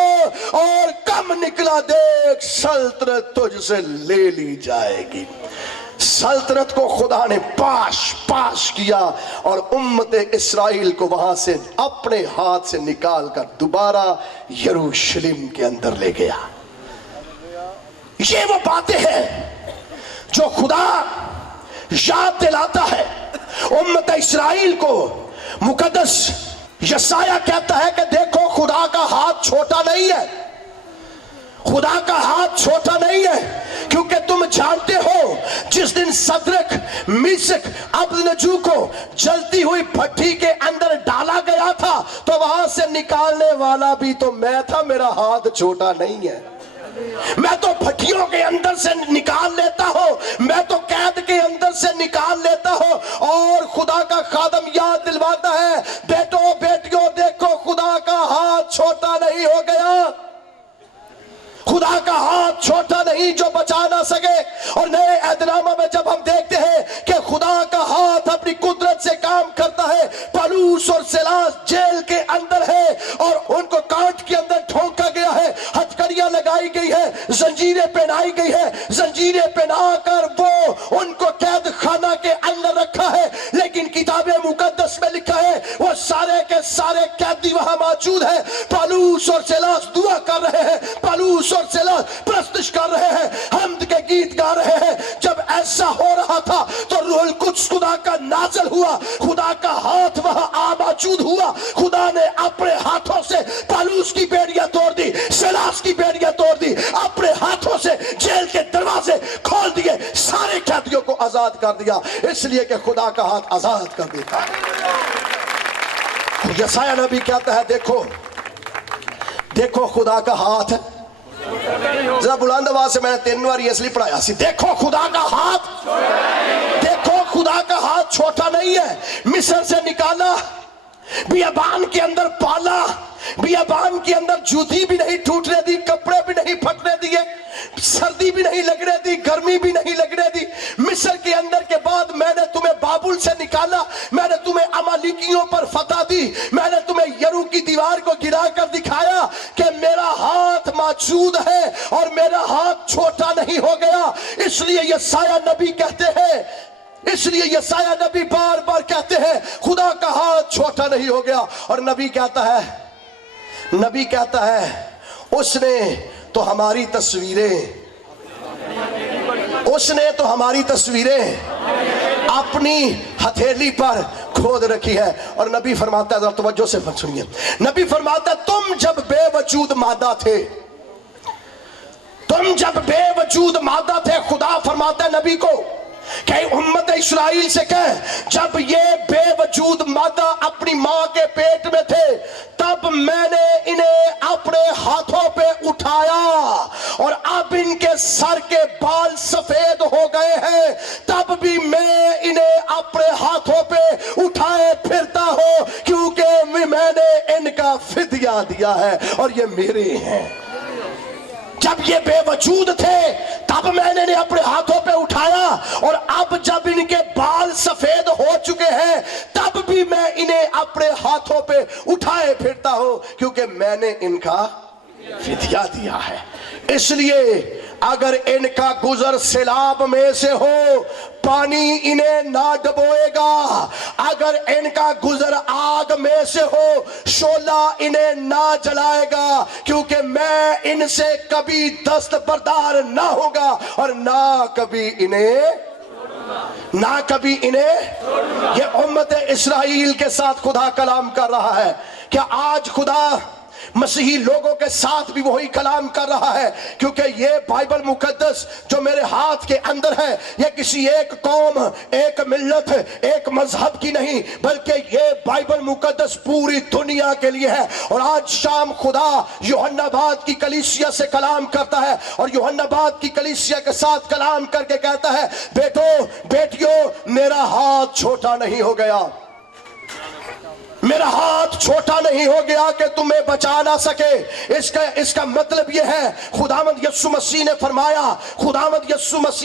और कम نکلا دیکھ سلطنت تجھ سے لے لی جائے گی. سلطنت کو خدا نے پاش کیا اور امت اسرائیل کو وہاں سے اپنے ہاتھ سے نکال کر دوبارہ یروشلم کے اندر لے گیا. یہ وہ باتیں ہیں جو خدا یاد دلاتا ہے امت اسرائیل کو. مقدس یسایہ کہتا ہے کہ دیکھو خدا کا ہاتھ چھوٹا نہیں ہے, خدا کا ہاتھ چھوٹا نہیں ہے, کیونکہ تم جانتے ہو جس دن صدرک میشک ابدنجو کو جلتی ہوئی بھٹی کے اندر ڈالا گیا تھا تو وہاں سے نکالنے والا بھی تو میں تھا, میرا ہاتھ چھوٹا نہیں ہے. میں تو بھٹیوں کے اندر سے نکال لیتا ہوں, میں تو قید کے اندر سے نکال لیتا ہوں. اور خدا کا خادم یاد دلواتا ہے بیٹو بیٹیوں دیکھو خدا کا ہاتھ چھوٹا نہیں ہو گیا, خدا کا ہاتھ چھوٹا نہیں جو بچا نہ سکے. اور نئے عہد نامہ میں جب ہم دیکھتے ہیں کہ خدا کا ہاتھ اپنی قدرت سے کام کرتا ہے, پالوس اور سیلاس جیل کے اندر ہے اور ان کو کانٹ کے اندر ٹھونکا گیا ہے, ہتھکڑیاں لگائی گئی ہے, زنجیریں پہنائی گئی ہے, زنجیریں پہنا کر وہ ان کو قید خانہ کے اندر رکھا ہے. لیکن کتاب مقدس میں لکھا ہے وہ سارے کے سارے قیدی وہاں موجود ہیں. پالوس اور سیلاس دعا کر رہے ہیں, پالوس اور سیلاس پرستش کر رہے ہیں, حمد کے گیت گا رہے ہیں. جب ایسا ہو رہا تھا تو روح القدس خدا کا نازل ہوا, خدا کا ہاتھ وہاں آ موجود ہوا. خدا نے اپنے ہاتھوں سے پالوس کی بیڑیاں توڑ دی, سیلاس کی بیڑیاں توڑ دی, اپنے ہاتھوں سے جیل کے دروازے کھول دیے, سارے قیدیوں کو آزاد کر دیا, اس لیے کہ خدا کا ہاتھ آزاد کر دیتا ہے. یسایہ نبی کہتا ہے دیکھو دیکھو خدا کا ہاتھ, ذرا بلند آواز سے میں نے 3 بار یہ اس لیے پڑھایا سی, دیکھو خدا کا ہاتھ, دیکھو خدا کا ہاتھ چھوٹا نہیں ہے. مصر سے نکالا, بیابان کے اندر پالا, بیابان کے اندر جوتی بھی نہیں ٹوٹنے دی, کپڑے بھی نہیں پھٹنے دیے, سردی بھی نہیں لگنے دی, گرمی بھی نہیں لگنے دی. مصر کے اندر کے بعد میں نے تمہیں بابل سے نکالا, میں نے تمہیں امالیکیوں پر فتح دی, میں نے تمہیں یرو کی دیوار کو گرا کر دکھایا کہ میرا ہاتھ موجود ہے اور میرا ہاتھ چھوٹا نہیں ہو گیا. اس لیے یسایہ نبی کہتے ہیں, اس لیے یسایہ نبی بار بار کہتے ہیں خدا کا ہاتھ چھوٹا نہیں ہو گیا. اور نبی کہتا ہے اس نے تو ہماری تصویریں اپنی ہتھیلی پر کھود رکھی ہے. اور نبی فرماتا ہے, ذرا توجہ سے سنیے, نبی فرماتا ہے تم جب بے وجود مادہ تھے, تم جب بے وجود مادہ تھے, خدا فرماتا ہے نبی کو کہ امت اسرائیل سے کہہ جب یہ بے وجود مادہ اپنی ماں کے پیٹ میں تھے تب میں نے انہیں اپنے ہاتھوں پہ اٹھایا اور اب ان کے سر کے بال سفید ہو گئے ہیں تب بھی میں انہیں اپنے ہاتھوں پہ اٹھائے پھرتا ہوں کیونکہ میں نے ان کا فدیہ دیا ہے اور یہ میرے ہیں. جب یہ بے وجود تھے تب میں نے انہیں اپنے ہاتھوں پہ اٹھایا اور اب جب ان کے بال سفید ہو چکے ہیں تب بھی میں انہیں اپنے ہاتھوں پہ اٹھائے پھرتا ہوں کیونکہ میں نے ان کا فدیہ دیا ہے. اس لیے اگر ان کا گزر سیلاب میں سے ہو پانی انہیں نہ ڈبوئے گا, اگر ان کا گزر آگ میں سے ہو شعلہ انہیں نہ جلائے گا کیونکہ میں ان سے کبھی دست بردار نہ ہوگا اور نہ کبھی انہیں یہ امت اسرائیل کے ساتھ خدا کلام کر رہا ہے. کیا آج خدا مسیحی لوگوں کے ساتھ بھی وہی کلام کر رہا ہے؟ کیونکہ یہ بائبل مقدس جو میرے ہاتھ کے اندر ہے یہ کسی ایک قوم, ایک ملت, ایک مذہب کی نہیں بلکہ یہ بائبل مقدس پوری دنیا کے لیے ہے. اور آج شام خدا یوحنا آباد کی کلیسیا سے کلام کرتا ہے اور یوحنا آباد کی کلیسیا کے ساتھ کلام کر کے کہتا ہے بیٹو بیٹیوں میرا ہاتھ چھوٹا نہیں ہو گیا, میرا ہاتھ چھوٹا نہیں ہو گیا کہ تمہیں بچا نہ سکے. اس کا مطلب یہ ہے خداوند یسوع مسیح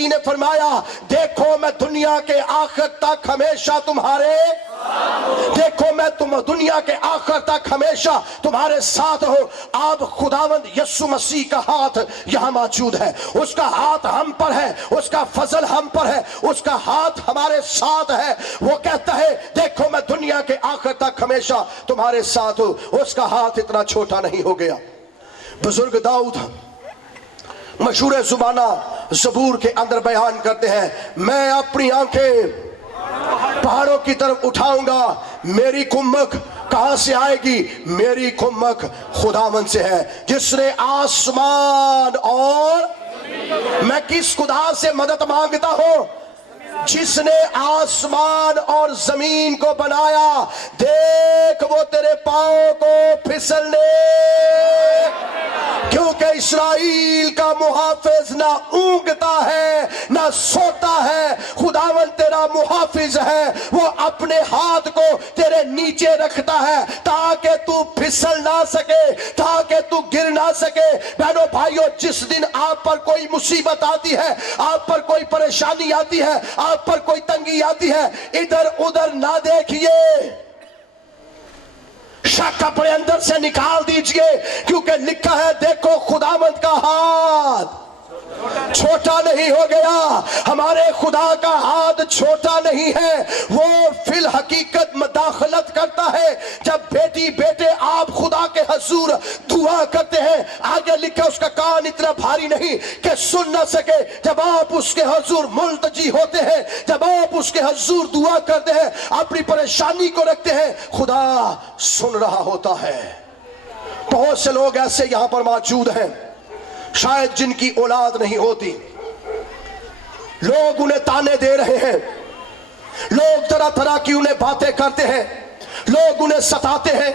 نے فرمایا دیکھو میں دنیا کے آخر تک ہمیشہ تمہارے देखो मैं तुम दुनिया के आखिर तक हमेशा तुम्हारे साथ हो। अब खुदावंद यीशु मसीह का हाथ यहां मौजूद है, उसका हाथ हम पर है, उसका फजल हम पर है, उसका हाथ हमारे साथ है। वो कहता है देखो मैं दुनिया के आखिर तक हमेशा तुम्हारे साथ हूं। उसका हाथ इतना छोटा नहीं हो गया। बुजुर्ग दाऊद मशहूर जुबाना ज़बूर के अंदर बयान करते हैं, मैं अपनी आंखें पहाड़ों की तरफ उठाऊंगा, मेरी कुम्मक कहां से आएगी? मेरी कुम्मक खुदावन से है जिसने आसमान और मैं किस खुदा से मदद मांगता हूं? जिसने आसमान और जमीन को बनाया। देख वो तेरे पांव को फिसलने, क्योंकि इस्राएल का मुहाफिज ना ऊँगता है ना सोता है। खुदावन तेरा मुहाफिज है, वो अपने हाथ को तेरे नीचे रखता है ताकि तू फिसल ना सके, ताकि तू गिर ना सके। बहनों भाइयों, जिस दिन आप पर कोई मुसीबत आती है, आप पर कोई परेशानी आती है, आप पर कोई तंगी आती है, इधर उधर ना देखिए, शक अपने अंदर से निकाल दीजिए, क्योंकि लिखा है देखो खुदावंद का हाथ छोटा नहीं हो गया। हमारे खुदा का हाथ छोटा नहीं है, वो फिल हकीकत मदाखलत करता है। जब बेटी बेटे आप खुदा के हजूर दुआ करते हैं, आगे लिखा उसका कान इतना भारी नहीं कि सुन ना सके। जब आप उसके हजूर मुल्तजी होते हैं, जब आप उसके हजूर दुआ करते हैं, अपनी परेशानी को रखते हैं, खुदा सुन रहा होता है। बहुत से लोग ऐसे यहां पर मौजूद हैं शायद जिनकी औलाद नहीं होती, लोग उन्हें ताने दे रहे हैं, लोग तरह तरह की उन्हें बातें करते हैं, लोग उन्हें सताते हैं,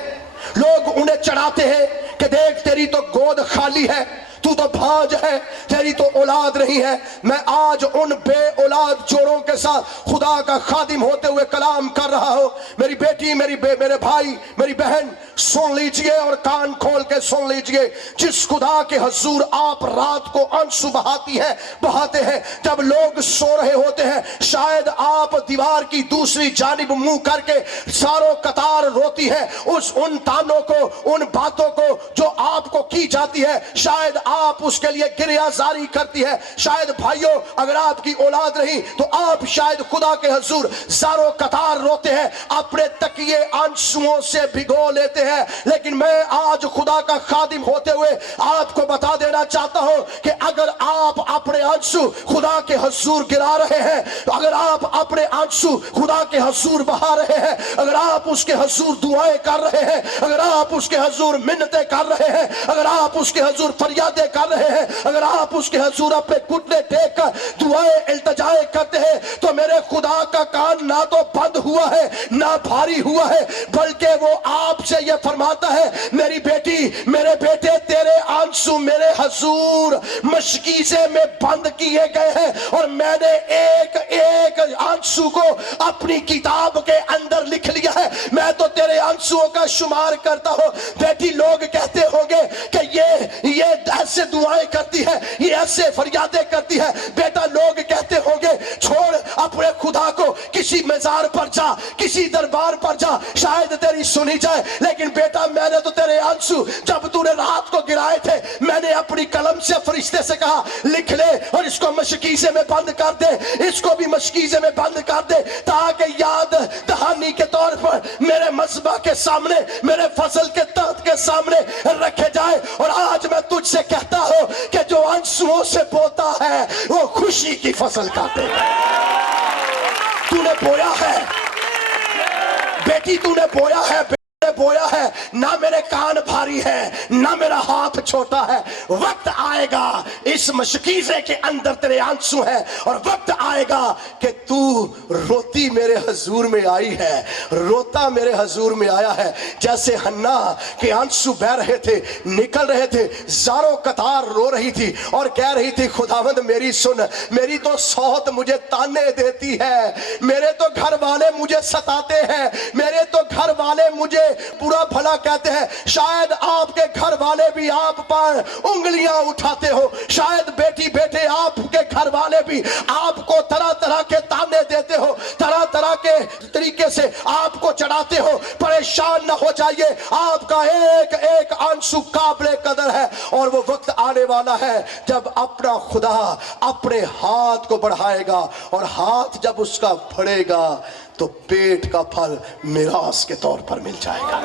लोग उन्हें चढ़ाते हैं कि देख तेरी तो गोद खाली है, तू तो भांज है, तेरी तो औलाद नहीं है। मैं आज उन बे औलाद जोड़ों के साथ खुदा का खादिम होते हुए कलाम कर रहा हूं। मेरी बेटी, मेरे भाई, मेरी बहन, सुन लीजिए और कान खोल के सुन लीजिए। जिस खुदा के हजूर आप रात को आंसू बहाते हैं, जब लोग सो रहे होते हैं, शायद आप दीवार की दूसरी जानिब मुंह करके सारों कतार रोती है उन तानों को, उन बातों को जो आपको की जाती है, शायद आप उसके लिए गिरिया जारी करती है। शायद भाइयों, अगर आपकी औलाद नहीं तो आप शायद खुदा के हजूर सारों कतार रोते हैं, अपने तकिए आंसुओं से भिगो लेते हैं। लेकिन मैं आज खुदा का खादिम होते हुए आपको बता देना चाहता हूं कि अगर आप अपने आंसू खुदा के हजूर गिरा रहे हैं, अगर आप अपने आंसू खुदा के हजूर बहा रहे हैं, अगर आप उसके हजूर दुआएं कर रहे हैं, अगर आप उसके हजूर मिन्नतें कर रहे हैं, अगर आप उसके हजूर फरियादें कर रहे हैं, अगर आप उसके हजूर अपने घुटने टेक कर दुआएं इल्तिजाएं करते हैं, तो मेरे खुदा का कान ना तो बंद हुआ है ना भारी हुआ है, बल्कि वो आपसे ये फरमाता है, मेरी बेटी, मेरे बेटे, तेरे आंसू मेरे हजूर मशकीज़े में बंद किए गए हैं और मैंने एक एक आंसू को अपनी किताब के अंदर लिख लिया है। मैं तो तेरे आंसुओं का शुमार करता हूं। बेटी, लोग कहते होंगे कि ये ऐसे दुआएं करती है, ये ऐसे फरियादें करती है। बेटा, लोग कहते होंगे छोड़ अपने खुदा को, किसी मजार पर जा, किसी दरबार पर जा, शायद तेरी सुनी जाए। लेकिन बेटा, मैंने तो तेरे आंसू जब तूने रात को गिराए थे, मैंने अपनी कलम से फरिश्ते से कहा लिख ले और इसको मशकीज़े में बंद कर दे, इसको भी मशकीज़े में बंद कर दे, ताकि याद दहानी के तौर पर मेरे मस्बा के सामने, मेरे फसल के तख्त के सामने रखे जाए। और आज मैं तुझसे कहता हूं कि जो आंसुओं से बोता है वो खुशी की फसल काटेगा। तूने बोया है बेटी, तूने बोया है, बोया है ना। मेरे कान भारी है ना मेरा हाथ छोटा है। वक्त आएगा, इस मशकीज़े के अंदर तेरे आंसू है, और वक्त आएगा कि तू रोती मेरे हजूर में आई है, रोता मेरे हजूर में आया है। जैसे हन्ना के आंसू बह रहे थे, निकल रहे थे, ज़ारों कतार रो रही थी और कह रही थी, खुदावंद मेरी सुन, मेरी तो सौत मुझे ताने देती है, मेरे तो घर वाले मुझे सताते हैं, मेरे तो घर वाले मुझे पूरा भला कहते हैं। शायद आपके घर वाले भी आप पर उंगलियां उठाते हो, शायद बेटी बेटे आपके घर वाले भी आपको तरह तरह के ताने देते हो, तरह तरह के तरीके से आपको चढ़ाते हो, परेशान ना हो जाइए। आपका एक एक आंसू काबिल कदर है और वो वक्त आने वाला है जब अपना खुदा अपने हाथ को बढ़ाएगा और हाथ जब उसका बढ़ेगा तो पेट का फल मिरास के तौर पर मिल जाएगा।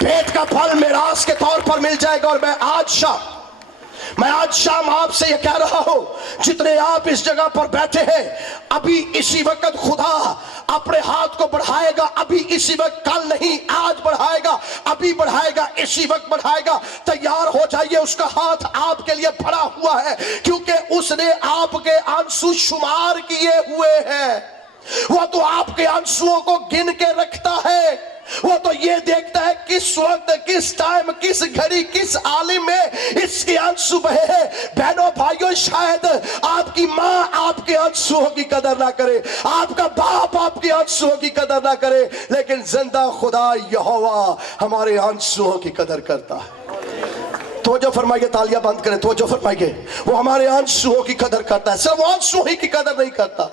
पेट का फल मिरास के तौर पर मिल जाएगा। और मैं आज शाम आपसे ये कह रहा हूं, जितने आप इस जगह पर बैठे हैं, अभी इसी वक्त खुदा अपने हाथ को बढ़ाएगा। अभी इसी वक्त, कल नहीं, आज बढ़ाएगा, अभी बढ़ाएगा, इसी वक्त बढ़ाएगा। तैयार हो जाइए, उसका हाथ आपके लिए भरा हुआ है, क्योंकि उसने आपके आंसू शुमार किए हुए हैं। वो तो आपके आंसुओं को गिन के रखता है। वो तो ये देखता है किस वक्त, किस टाइम, किस घड़ी, किस आलिम में इसके आंसू बहे हैं। बहनों भाइयों, शायद आपकी माँ आपके आंसुओं की कदर ना करे, आपका बाप आपके आंसुओं की कदर ना करे, लेकिन जिंदा खुदा यहोवा हमारे आंसुओं की कदर करता है। तवज्जो फरमाइए, तालियां बंद करें, तवज्जो फरमाइए। वो हमारे आंसुओं की कदर करता है, सिर्फ वो आंसुओं ही की कदर नहीं करता।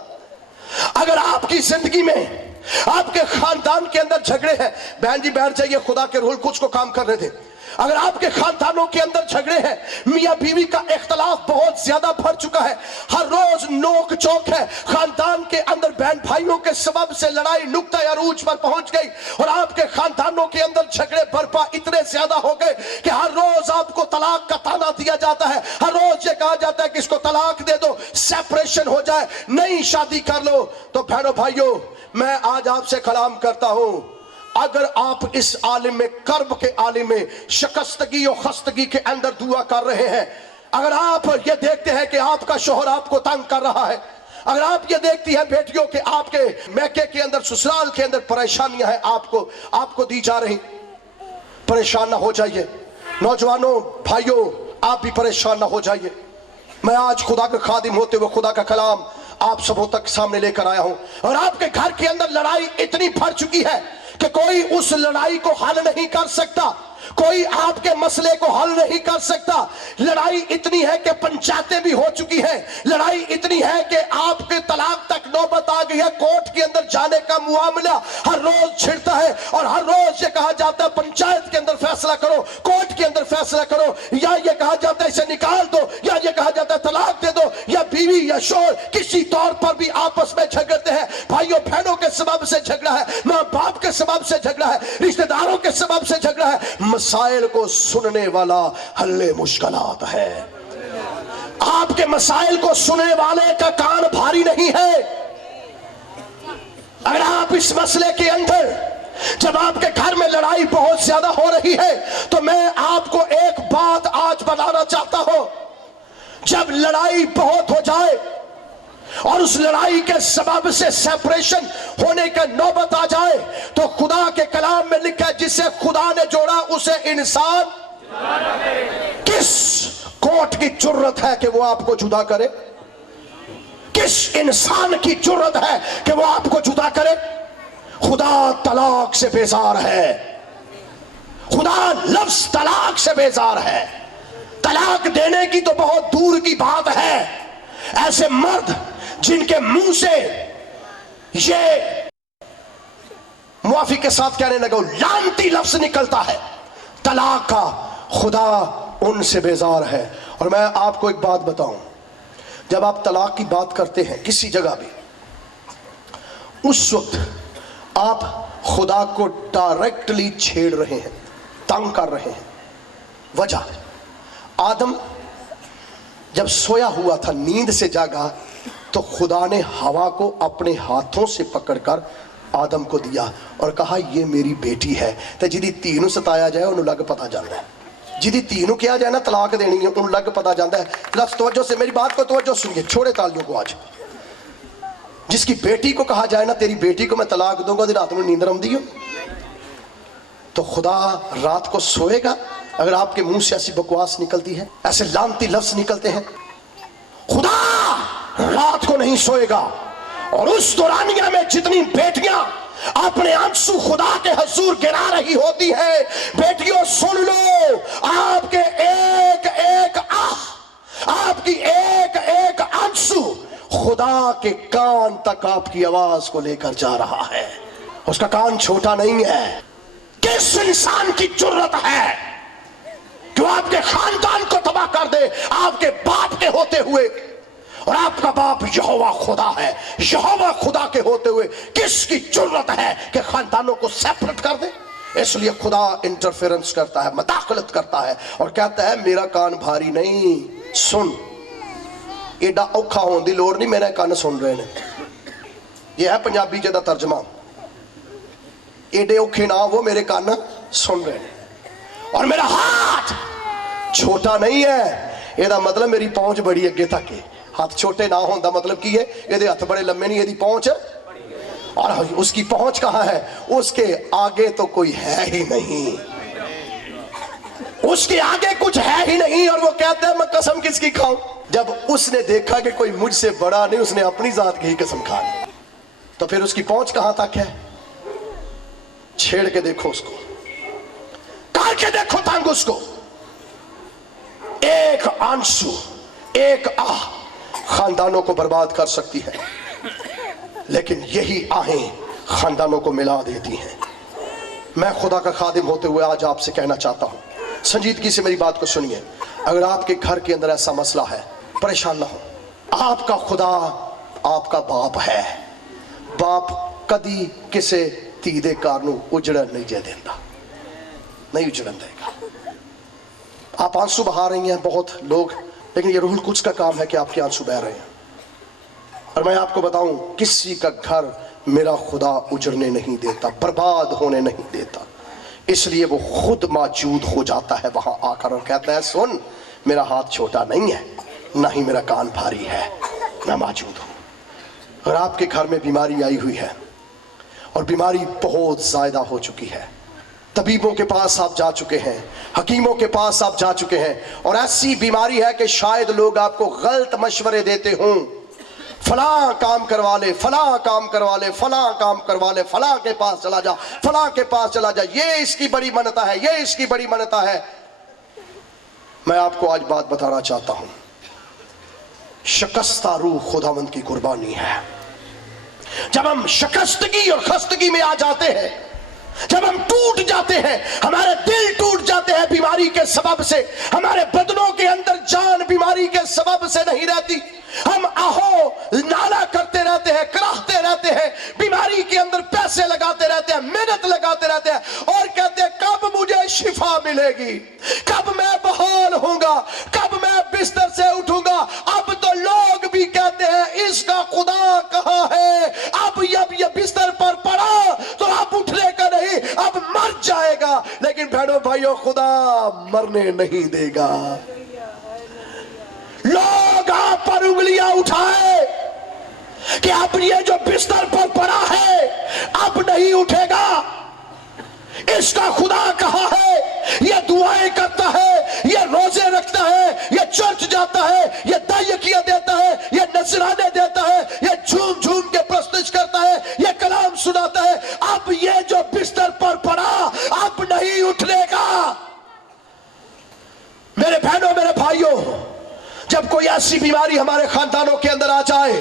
अगर आपकी जिंदगी में, आपके खानदान के अंदर झगड़े हैं, बहन जी बैठ जाइए, खुदा के रूह कुछ को काम करने दे। अगर आपके खानदानों के अंदर झगड़े हैं, मियां बीवी का इख्तलाफ बहुत ज्यादा बढ़ चुका है, हर रोज नोक चौक है, खानदान के अंदर बहन भाइयों के सबब से लड़ाई नुक्ता अरूज पर पहुंच गई और आपके खानदानों के अंदर झगड़े बर्पा इतने ज्यादा हो गए कि हर रोज आपको तलाक का ताना दिया जाता है, हर रोज ये कहा जाता है कि इसको तलाक दे दो, सेपरेशन हो जाए, नई शादी कर लो। तो बहनों भाइयों, मैं आज आपसे कलाम करता हूं, अगर आप इस आलिम में, कर्ब के आलिम में, शिकस्तगी और खस्तगी के अंदर दुआ कर रहे हैं, अगर आप ये देखते हैं कि आपका शोहर आपको तंग कर रहा है, अगर आप ये देखती हैं बेटियों के आपके मैके के अंदर, ससुराल के अंदर परेशानियां हैं आपको दी जा रही, परेशान ना हो जाइए। नौजवानों भाइयों, आप भी परेशान ना हो जाइए। मैं आज खुदा का खादिम होते हुए खुदा का कलाम आप सबों तक सामने लेकर आया हूं। और आपके घर के अंदर लड़ाई इतनी बढ़ चुकी है कि कोई उस लड़ाई को हल नहीं कर सकता, कोई आपके मसले को हल नहीं कर सकता। लड़ाई इतनी है कि पंचायतें भी हो चुकी हैं, लड़ाई इतनी है कि आपके तलाक तक नौबत आ गई है। कोर्ट के अंदर जाने का मुआमला हर रोज छिड़ता है और हर रोज ये कहा जाता है पंचायत के अंदर फैसला करो, कोर्ट के अंदर फैसला करो, या ये कहा जाता है इसे निकाल दो, या ये कहा जाता है तलाक दे दो, या बीवी या शोहर किसी तौर पर भी आपस में झगड़ते हैं। भाइयों बहनों के सबब से झगड़ा है, माँ बाप के सबब से झगड़ा है, रिश्तेदारों के सबब से झगड़ा है। मसाइल को सुनने वाला हल्ले मुश्किलात है। आपके मसाइल को सुनने वाले का कान भारी नहीं है। अगर आप इस मसले के अंदर, जब आपके घर में लड़ाई बहुत ज्यादा हो रही है, तो मैं आपको एक बात आज बताना चाहता हूं। जब लड़ाई बहुत हो जाए और उस लड़ाई के सबब से सेपरेशन होने का नौबत आ जाए, तो खुदा के कलाम में लिखा है, जिसे खुदा ने जोड़ा उसे इंसान किस कोर्ट की जुर्रत है कि वो आपको जुदा करे? किस इंसान की जुर्रत है कि वो आपको जुदा करे? खुदा तलाक से बेजार है, खुदा लफ्ज तलाक से बेजार है। तलाक देने की तो बहुत दूर की बात है। ऐसे मर्द जिनके मुंह से ये मुआफी के साथ कहने लगा लानती लफ्ज निकलता है तलाक का, खुदा उनसे बेजार है। और मैं आपको एक बात बताऊं, जब आप तलाक की बात करते हैं किसी जगह भी, उस वक्त आप खुदा को डायरेक्टली छेड़ रहे हैं, तंग कर रहे हैं। वजह, आदम जब सोया हुआ था, नींद से जागा, तो खुदा ने हवा को अपने हाथों से पकड़कर आदम को दिया और कहा ये मेरी बेटी है। तो जिदी धी नूं सताया जाए उन्होंने लग पता जाता है, जिदी धी नूं कहा जाए ना तलाक देनी है उन्होंने लग पता जाता है। लफ्ज़ तवज्जो से मेरी बात को तवज्जो सुनिए, छोड़े तालियों को। आज जिसकी बेटी को कहा जाए ना तेरी बेटी को मैं तलाक दूंगा, रात में नींद आती है, तो खुदा रात को सोएगा? अगर आपके मुंह से ऐसी बकवास निकलती है, ऐसे लानती लफ्ज निकलते हैं, खुदा रात को नहीं सोएगा। और उस दौरानिया में जितनी बेटियां अपने आंसू खुदा के हुजूर गिरा रही होती है, बेटियों सुन लो, आपके एक एक आह, आपकी एक एक आंसू खुदा के कान तक आपकी आवाज को लेकर जा रहा है। उसका कान छोटा नहीं है। किस इंसान की जुर्रत है कि वो आपके खानदान को तबाह कर दे, आपके बाप के होते हुए, और आपका बाप यहोवा खुदा है। यहोवा खुदा के होते हुए किसकी जुर्रत है कि खानदानों को सेपरेट कर दे? इसलिए खुदा इंटरफेरेंस करता है, मदाखलत करता है और कहता है मेरा कान भारी नहीं, सुन। एडा औखा होने की लोड़ नहीं, मेरा कान सुन रहे हैं। यह है पंजाबी च दा तर्जमा, एडे औखे ना वो मेरे कान सुन रहे हैं। और मेरा हाथ छोटा नहीं है, एदा मतलब मेरी पहुंच बड़ी अगे तक है। हाथ छोटे ना होने मतलब की है, ये हाथ बड़े लंबे नहीं, यदि पहुंच, और उसकी पहुंच कहां है? उसके आगे तो कोई है ही नहीं, उसके आगे कुछ है ही नहीं। और वो कहता है मैं कसम किसकी खाऊं? जब उसने देखा कि कोई मुझसे बड़ा नहीं, उसने अपनी जात की ही कसम खा ली। तो फिर उसकी पहुंच कहां तक है? छेड़ के देखो उसको, काट के देखो तंग उसको। एक आंसू, एक आह खानदानों को बर्बाद कर सकती है, लेकिन यही आहें खानदानों को मिला देती हैं। मैं खुदा का खादिम होते हुए आज आपसे कहना चाहता हूं, संजीदगी से मेरी बात को सुनिए। अगर आपके घर के अंदर ऐसा मसला है, परेशान ना हो। आपका खुदा आपका बाप है। बाप कदी किसे धी दे घर नूं उजड़न नहीं जे देंदा, नहीं उजड़न देगा। आप आंसू बहा रही हैं बहुत लोग, लेकिन ये रूहुल कुद्स का काम है कि आपके आंसू बह रहे हैं। और मैं आपको बताऊं, किसी का घर मेरा खुदा उजड़ने नहीं देता, बर्बाद होने नहीं देता। इसलिए वो खुद मौजूद हो जाता है वहां आकर और कहता है सुन, मेरा हाथ छोटा नहीं है, ना ही मेरा कान भारी है, मैं मौजूद हूं। और आपके घर में बीमारी आई हुई है और बीमारी बहुत ज्यादा हो चुकी है, तबीबों के पास आप जा चुके हैं, हकीमों के पास आप जा चुके हैं, और ऐसी बीमारी है कि शायद लोग आपको गलत मशवरे देते हों, फला काम करवा ले, फला काम करवा ले, फला काम करवा ले, फला के पास चला जा, फला के पास चला जा, ये इसकी बड़ी मान्यता है, ये इसकी बड़ी मान्यता है। मैं आपको आज बात बताना चाहता हूं, शिकस्ता रूह खुदावंद की कुर्बानी है। जब हम शिकस्तगी और खस्तगी में आ जाते हैं, जब हम टूट जाते हैं, हमारे दिल टूट जाते हैं बीमारी के सबब से, हमारे बदनों के अंदर जान बीमारी के सबब से नहीं रहती, हम आहो नाला करते रहते हैं, कराहते रहते हैं, बीमारी के अंदर पैसे लगाते रहते हैं, मेहनत लगाते रहते हैं, और कहते हैं कब मुझे शिफा मिलेगी, कब मैं बहाल होऊंगा, कब मैं बिस्तर से उठूंगा। अब तो लोग भी कहते हैं इसका खुदा कहां है? अब ये बिस्तर पर पड़ा तो अब उठने का नहीं, अब मर जाएगा। लेकिन बहनों भाइयों, खुदा मरने नहीं देगा। लोग आप पर उंगलियां उठाए कि अब ये जो बिस्तर पर पड़ा है अब नहीं उठेगा, इसका खुदा कहां है? ये दुआएं करता है, ये रोजे रखता है, ये चर्च जाता है, ये दायकिया देता है, ये नजराने देता है, ये झूम झूम के प्रस्तुत करता है, ये कलाम सुनाता है। अब ये जो बिस्तर पर पड़ा अब नहीं उठेगा। मेरे बहनों, मेरे भाइयों, जब कोई ऐसी बीमारी हमारे खानदानों के अंदर आ जाए,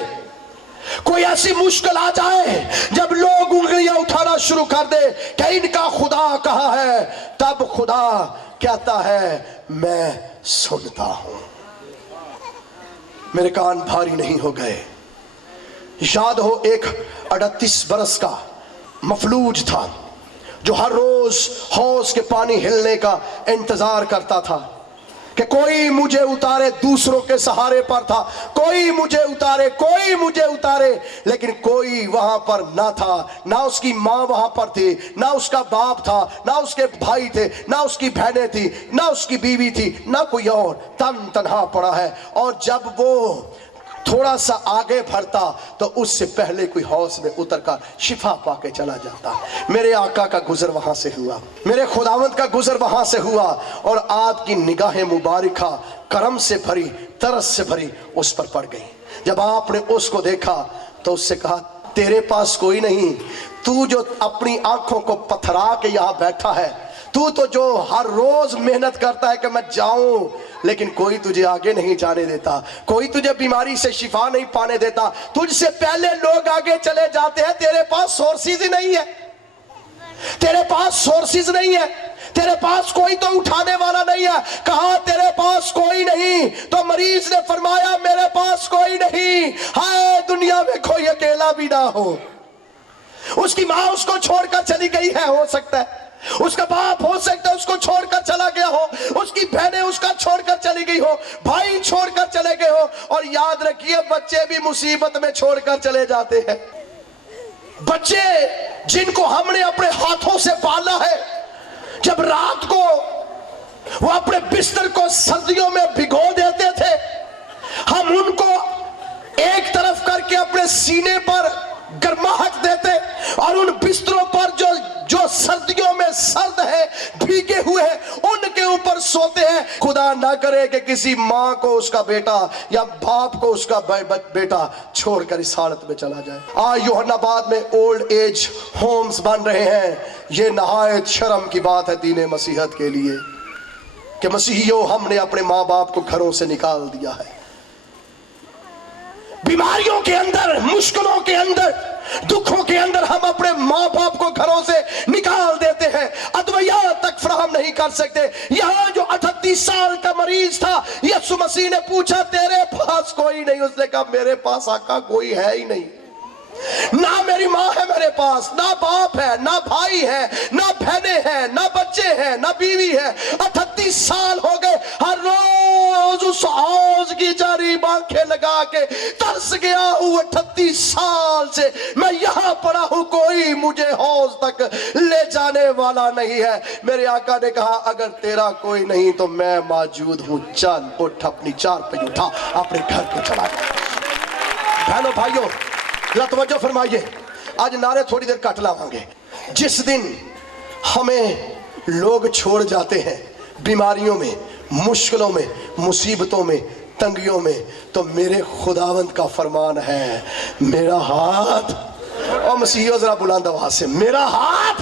कोई ऐसी मुश्किल आ जाए, जब लोग उंगलियां उठाना शुरू कर दे कि इनका खुदा कहां है, तब खुदा कहता है मैं सुनता हूं, मेरे कान भारी नहीं हो गए। याद हो, एक 38 बरस का मफलूज था जो हर रोज हौज के पानी हिलने का इंतजार करता था कि कोई मुझे उतारे, दूसरों के सहारे पर था, कोई मुझे उतारे, कोई मुझे उतारे, लेकिन कोई वहां पर ना था। ना उसकी माँ वहां पर थी, ना उसका बाप था, ना उसके भाई थे, ना उसकी बहनें थी, ना उसकी बीवी थी, ना कोई और, तन्हा पड़ा है। और जब वो थोड़ा सा आगे बढ़ता तो उससे पहले कोई हौस में उतर कर शिफा पाके चला जाता। मेरे आका का गुजर वहां से हुआ, मेरे खुदावंद का गुजर वहां से हुआ, और आपकी निगाहें मुबारका करम से भरी, तरस से भरी उस पर पड़ गई। जब आपने उसको देखा तो उससे कहा तेरे पास कोई नहीं, तू जो अपनी आंखों को पथरा के यहां बैठा है, तो जो हर रोज मेहनत करता है कि मैं जाऊं, लेकिन कोई तुझे आगे नहीं जाने देता, कोई तुझे बीमारी से शिफा नहीं पाने देता, तुझसे पहले लोग आगे चले जाते हैं। तेरे पास सोर्सेज ही नहीं है, तेरे पास सोर्सेज नहीं है, तेरे पास कोई तो उठाने वाला नहीं है। कहा तेरे पास कोई नहीं, तो मरीज ने फरमाया मेरे पास कोई नहीं। हाय दुनिया में कोई अकेला भी ना हो। उसकी माँ उसको छोड़कर चली गई है, हो सकता है उसका बाप हो सकता है उसको छोड़कर चला गया हो, उसकी बहनें उसका छोड़कर चली गई हो, भाई छोड़कर चले गए हो। और याद रखिए बच्चे भी मुसीबत में छोड़कर चले जाते हैं। बच्चे जिनको हमने अपने हाथों से पाला है, जब रात को वो अपने बिस्तर को सर्दियों में भिगो देते थे, हम उनको एक तरफ करके अपने सीने पर गर्माहट देते और उन बिस्तरों पर जो सर्दियों में सर्द है, भीगे हुए हैं, उनके ऊपर सोते हैं। खुदा ना करे कि किसी माँ को उसका बेटा या बाप को उसका बेटा छोड़कर इस हालत में चला जाए। आज यूहन्नाबाद में ओल्ड एज होम्स बन रहे हैं। ये नहायत शर्म की बात है दीन मसीहत के लिए कि मसीहियों हमने अपने माँ बाप को घरों से निकाल दिया है। बीमारियों के अंदर, मुश्किलों के अंदर, दुखों के अंदर हम अपने माँ बाप को घरों से निकाल देते हैं, अदविया तक फराहम नहीं कर सकते। यहाँ जो 38 साल का मरीज था, यीशु मसीह ने पूछा तेरे पास कोई नहीं? उसने कहा मेरे पास आका कोई है ही नहीं, ना मेरी माँ है मेरे पास, ना बाप है, ना भाई है, ना बहनें हैं, ना बच्चे हैं, ना बीवी है। 38 साल हो गए, हर रोज उस हौज की जारी आंखें लगा के तरस गया हूँ। 38 साल से मैं यहाँ पड़ा हूँ, कोई मुझे हौज तक ले जाने वाला नहीं है। मेरे आका ने कहा अगर तेरा कोई नहीं तो मैं मौजूद हूँ, चल उठ, अपनी चारपाई उठा, अपने घर को चला। बहनों भाइयों जरा तवज्जो फरमाइए, आज नारे थोड़ी देर कट लावांगे। जिस दिन हमें लोग छोड़ जाते हैं बीमारियों में, मुश्किलों में, मुसीबतों में, तंगियों में, तो मेरे खुदावंद का फरमान है मेरा हाथ, और मसीहियों जरा बुलंद आवाज से, मेरा हाथ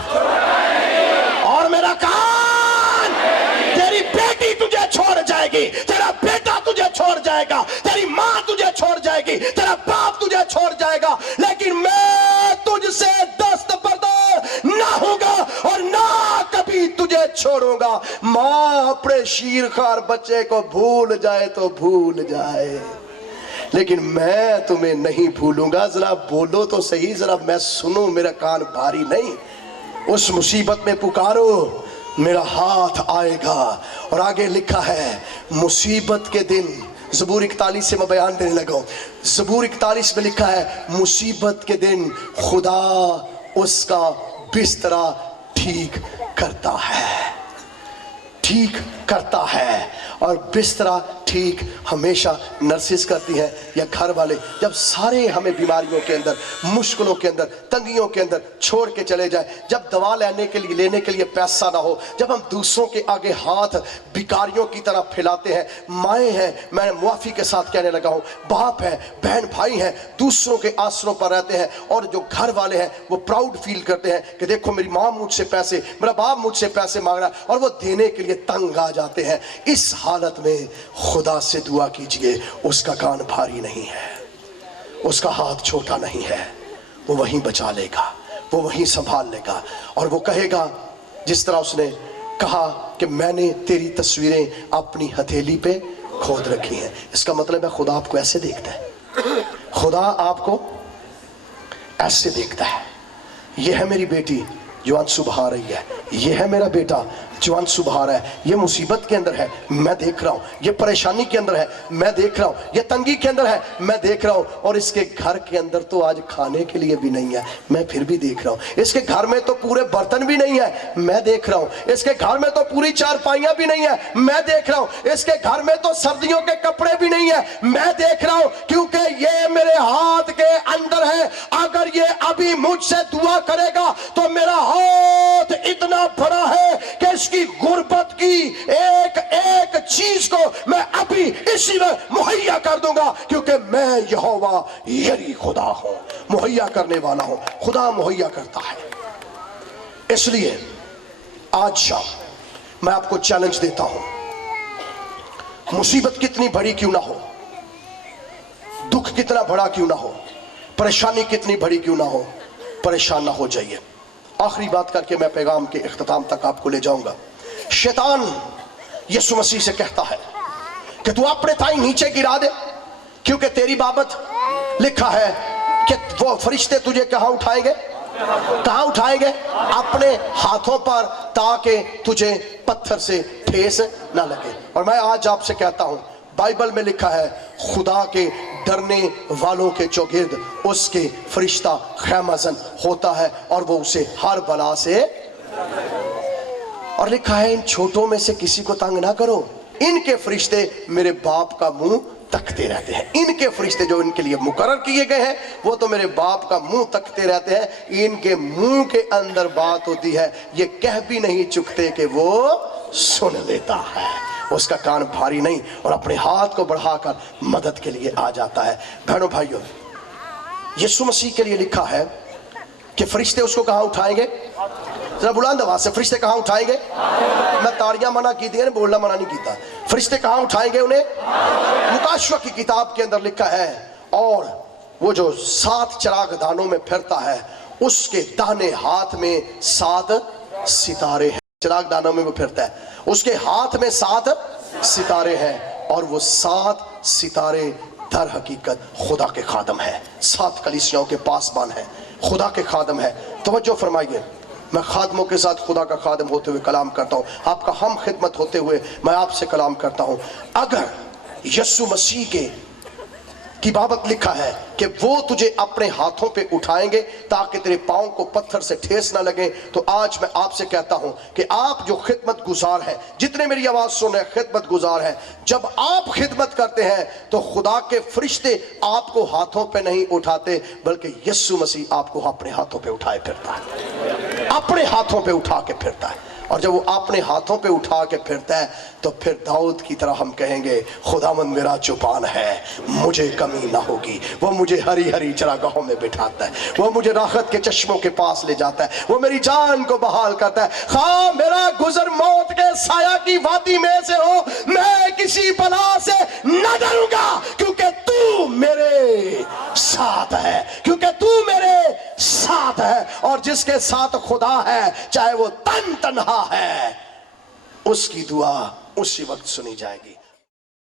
और मेरा कान। तेरी बेटी तुझे छोड़ जाएगी, तेरा बेटा तुझे छोड़ जाएगा, तेरी माँ तुझे छोड़ जाएगी, तेरा बाप तुझे छोड़ जाएगा, लेकिन मैं तुझसे दस्तबरदार ना होगा और ना कभी तुझे छोड़ूंगा। माँ अपने शीरखार बच्चे को भूल जाए तो भूल जाए, लेकिन मैं तुम्हें नहीं भूलूंगा। जरा बोलो तो सही, जरा मैं सुनूं, मेरा कान भारी नहीं। उस मुसीबत में पुकारो, मेरा हाथ आएगा। और आगे लिखा है मुसीबत के दिन, ज़बूर 41 से मैं बयान देने लगा हूं। ज़बूर 41 में लिखा है मुसीबत के दिन खुदा उसका बिस्तरा ठीक करता है, ठीक करता है। और बिस्तरा ठीक हमेशा नर्सिस करती है या घर वाले। जब सारे हमें बीमारियों के अंदर, मुश्किलों के अंदर, तंगियों के अंदर छोड़ के चले जाए, जब दवा लेने के लिए पैसा ना हो, जब हम दूसरों के आगे हाथ भिखारियों की तरह फैलाते हैं। माएँ हैं, मैं मुआफ़ी के साथ कहने लगा हूँ, बाप है, बहन भाई हैं, दूसरों के आसरों पर रहते हैं, और जो घर वाले हैं वो प्राउड फील करते हैं कि देखो मेरी माँ मुझसे पैसे, मेरा बाप मुझसे पैसे मांग रहा है, और वो देने के लिए तंग आ जाते हैं। इस हालत में खुदा से दुआ कीजिए, उसका कान भारी नहीं है, उसका हाथ छोटा नहीं है, वो वहीं बचा लेगा, वो वहीं संभाल लेगा। और वो कहेगा जिस तरह उसने कहा कि मैंने तेरी तस्वीरें अपनी हथेली पे खोद रखी हैं। इसका मतलब है खुदा आपको ऐसे देखता है, खुदा आपको ऐसे देखता है। यह है मेरी बेटी जो आंसू बहा रही है, यह है मेरा बेटा जो आंसू बहा रहा है। ये मुसीबत के अंदर है, मैं देख रहा हूँ, ये परेशानी के अंदर है, मैं देख रहा हूँ, ये तंगी के अंदर है, मैं देख रहा हूँ। और इसके घर के अंदर तो आज खाने के लिए भी नहीं है, मैं फिर भी देख रहा हूँ। इसके घर में तो पूरे बर्तन भी नहीं है, मैं देख रहा हूँ। इसके घर में तो पूरी चारपाइयाँ भी नहीं है, मैं देख रहा हूँ। इसके घर में तो सर्दियों के कपड़े भी नहीं है, मैं देख रहा हूँ, क्योंकि ये मेरे हाथ के अंदर है। अगर ये अभी मुझसे दुआ करेगा तो मेरा हाथ इतना बड़ा है कि इसकी गुर्बत की एक एक चीज को मैं अभी इसी में मुहैया कर दूंगा, क्योंकि मैं यहोवा यरी खुदा हूं, मुहैया करने वाला हूं। खुदा मुहैया करता है। इसलिए آج شام میں آپ کو چیلنج دیتا ہوں, مصیبت کتنی بڑی کیوں نہ ہو, دکھ کتنا بڑا کیوں نہ ہو, پریشانی کتنی بڑی کیوں نہ ہو, پریشان نہ ہو جائیے. آخری بات کر کے میں پیغام کے اختتام تک آپ کو لے جاؤں گا. شیطان یسوع مسیح سے کہتا ہے کہ تو اپنے تائیں نیچے گرا دے, کیونکہ تیری بابت لکھا ہے کہ وہ فرشتے تجھے کہاں اٹھائیں گے, کہاں اٹھائیں گے, اپنے ہاتھوں پر, تاکہ تجھے پتھر سے ٹھیس نہ لگے. اور میں آج آپ سے کہتا ہوں, بائبل میں لکھا ہے خدا کے ڈرنے والوں کے چوگرد اس کے فرشتہ خیمہ زن ہوتا ہے اور وہ اسے ہر بلا سے, اور لکھا ہے ان چھوٹوں میں سے کسی کو تنگ نہ کرو, ان کے فرشتے میرے باپ کا منہ تکتے رہتے ہیں. ان کے فرشتے جو ان کے لیے مقرر کیے گئے ہیں وہ تو میرے باپ کا منہ تکتے رہتے ہیں. ان کے منہ کے اندر بات ہوتی ہے, یہ کہہ بھی نہیں چکتے کہ وہ سن لیتا ہے, اس کا کان بھاری نہیں, اور اپنے ہاتھ کو بڑھا کر مدد کے لیے آ جاتا ہے. بہنوں بھائیوں, یسوع مسیح کے لیے لکھا ہے کہ فرشتے اس کو کہاں اٹھائیں گے, ذرا بلند آواز سے, فرشتے کہاں اٹھائیں گے؟ میں تاڑیاں منع کی تھی, بولنا منع نہیں کیتا. فرشتے کہاں اٹھائیں گے انہیں؟ مکاشفہ کی کتاب کے اندر لکھا ہے, اور وہ جو 7 چراغ دانوں میں پھرتا ہے اس کے داہنے ہاتھ میں 7 ستارے ہیں. چراغ دانوں میں وہ پھرتا ہے, اس کے ہاتھ میں 7 ستارے ہیں, اور وہ 7 ستارے در حقیقت خدا کے خادم ہیں. 7 کلیسیاؤں کے پاسبان ہیں, خدا کے خادم ہیں. توجہ فرمائیے, میں خادموں کے ساتھ خدا کا خادم ہوتے ہوئے کلام کرتا ہوں, آپ کا ہم خدمت ہوتے ہوئے میں آپ سے کلام کرتا ہوں. اگر یسوع مسیح کی بابت لکھا ہے کہ وہ تجھے اپنے ہاتھوں پہ اٹھائیں گے تاکہ تیرے پاؤں کو پتھر سے ٹھیس نہ لگے, تو آج میں آپ سے کہتا ہوں کہ آپ جو خدمت گزار ہیں, جتنے میری آواز سن رہے ہیں خدمت گزار ہیں, جب آپ خدمت کرتے ہیں تو خدا کے فرشتے آپ کو ہاتھوں پہ نہیں اٹھاتے, بلکہ یسوع مسیح آپ کو اپنے ہاتھوں پہ اٹھائے پھرتا ہے, اپنے ہاتھوں پہ اٹھا کے پھرتا ہے. اور جب وہ اپنے ہاتھوں پہ اٹھا کے پھرتا ہے تو پھر داؤد کی طرح ہم کہیں گے, خداوند میرا چوپان ہے, مجھے کمی نہ ہوگی. وہ مجھے ہری ہری چراگاہوں میں بٹھاتا ہے, وہ مجھے راحت کے چشموں کے پاس لے جاتا ہے, وہ میری جان کو بحال کرتا ہے. خواہ میرا گزر موت کے سایہ کی وادی میں سے ہو, میں کسی بلا سے نہ ڈروں گا, کیونکہ تو میرے ساتھ ہے, کیونکہ تو میرے ساتھ ہے. اور جس کے ساتھ خدا ہے, چاہے وہ تنہا ہے, اس کی دعا اسی وقت سنی جائے گی.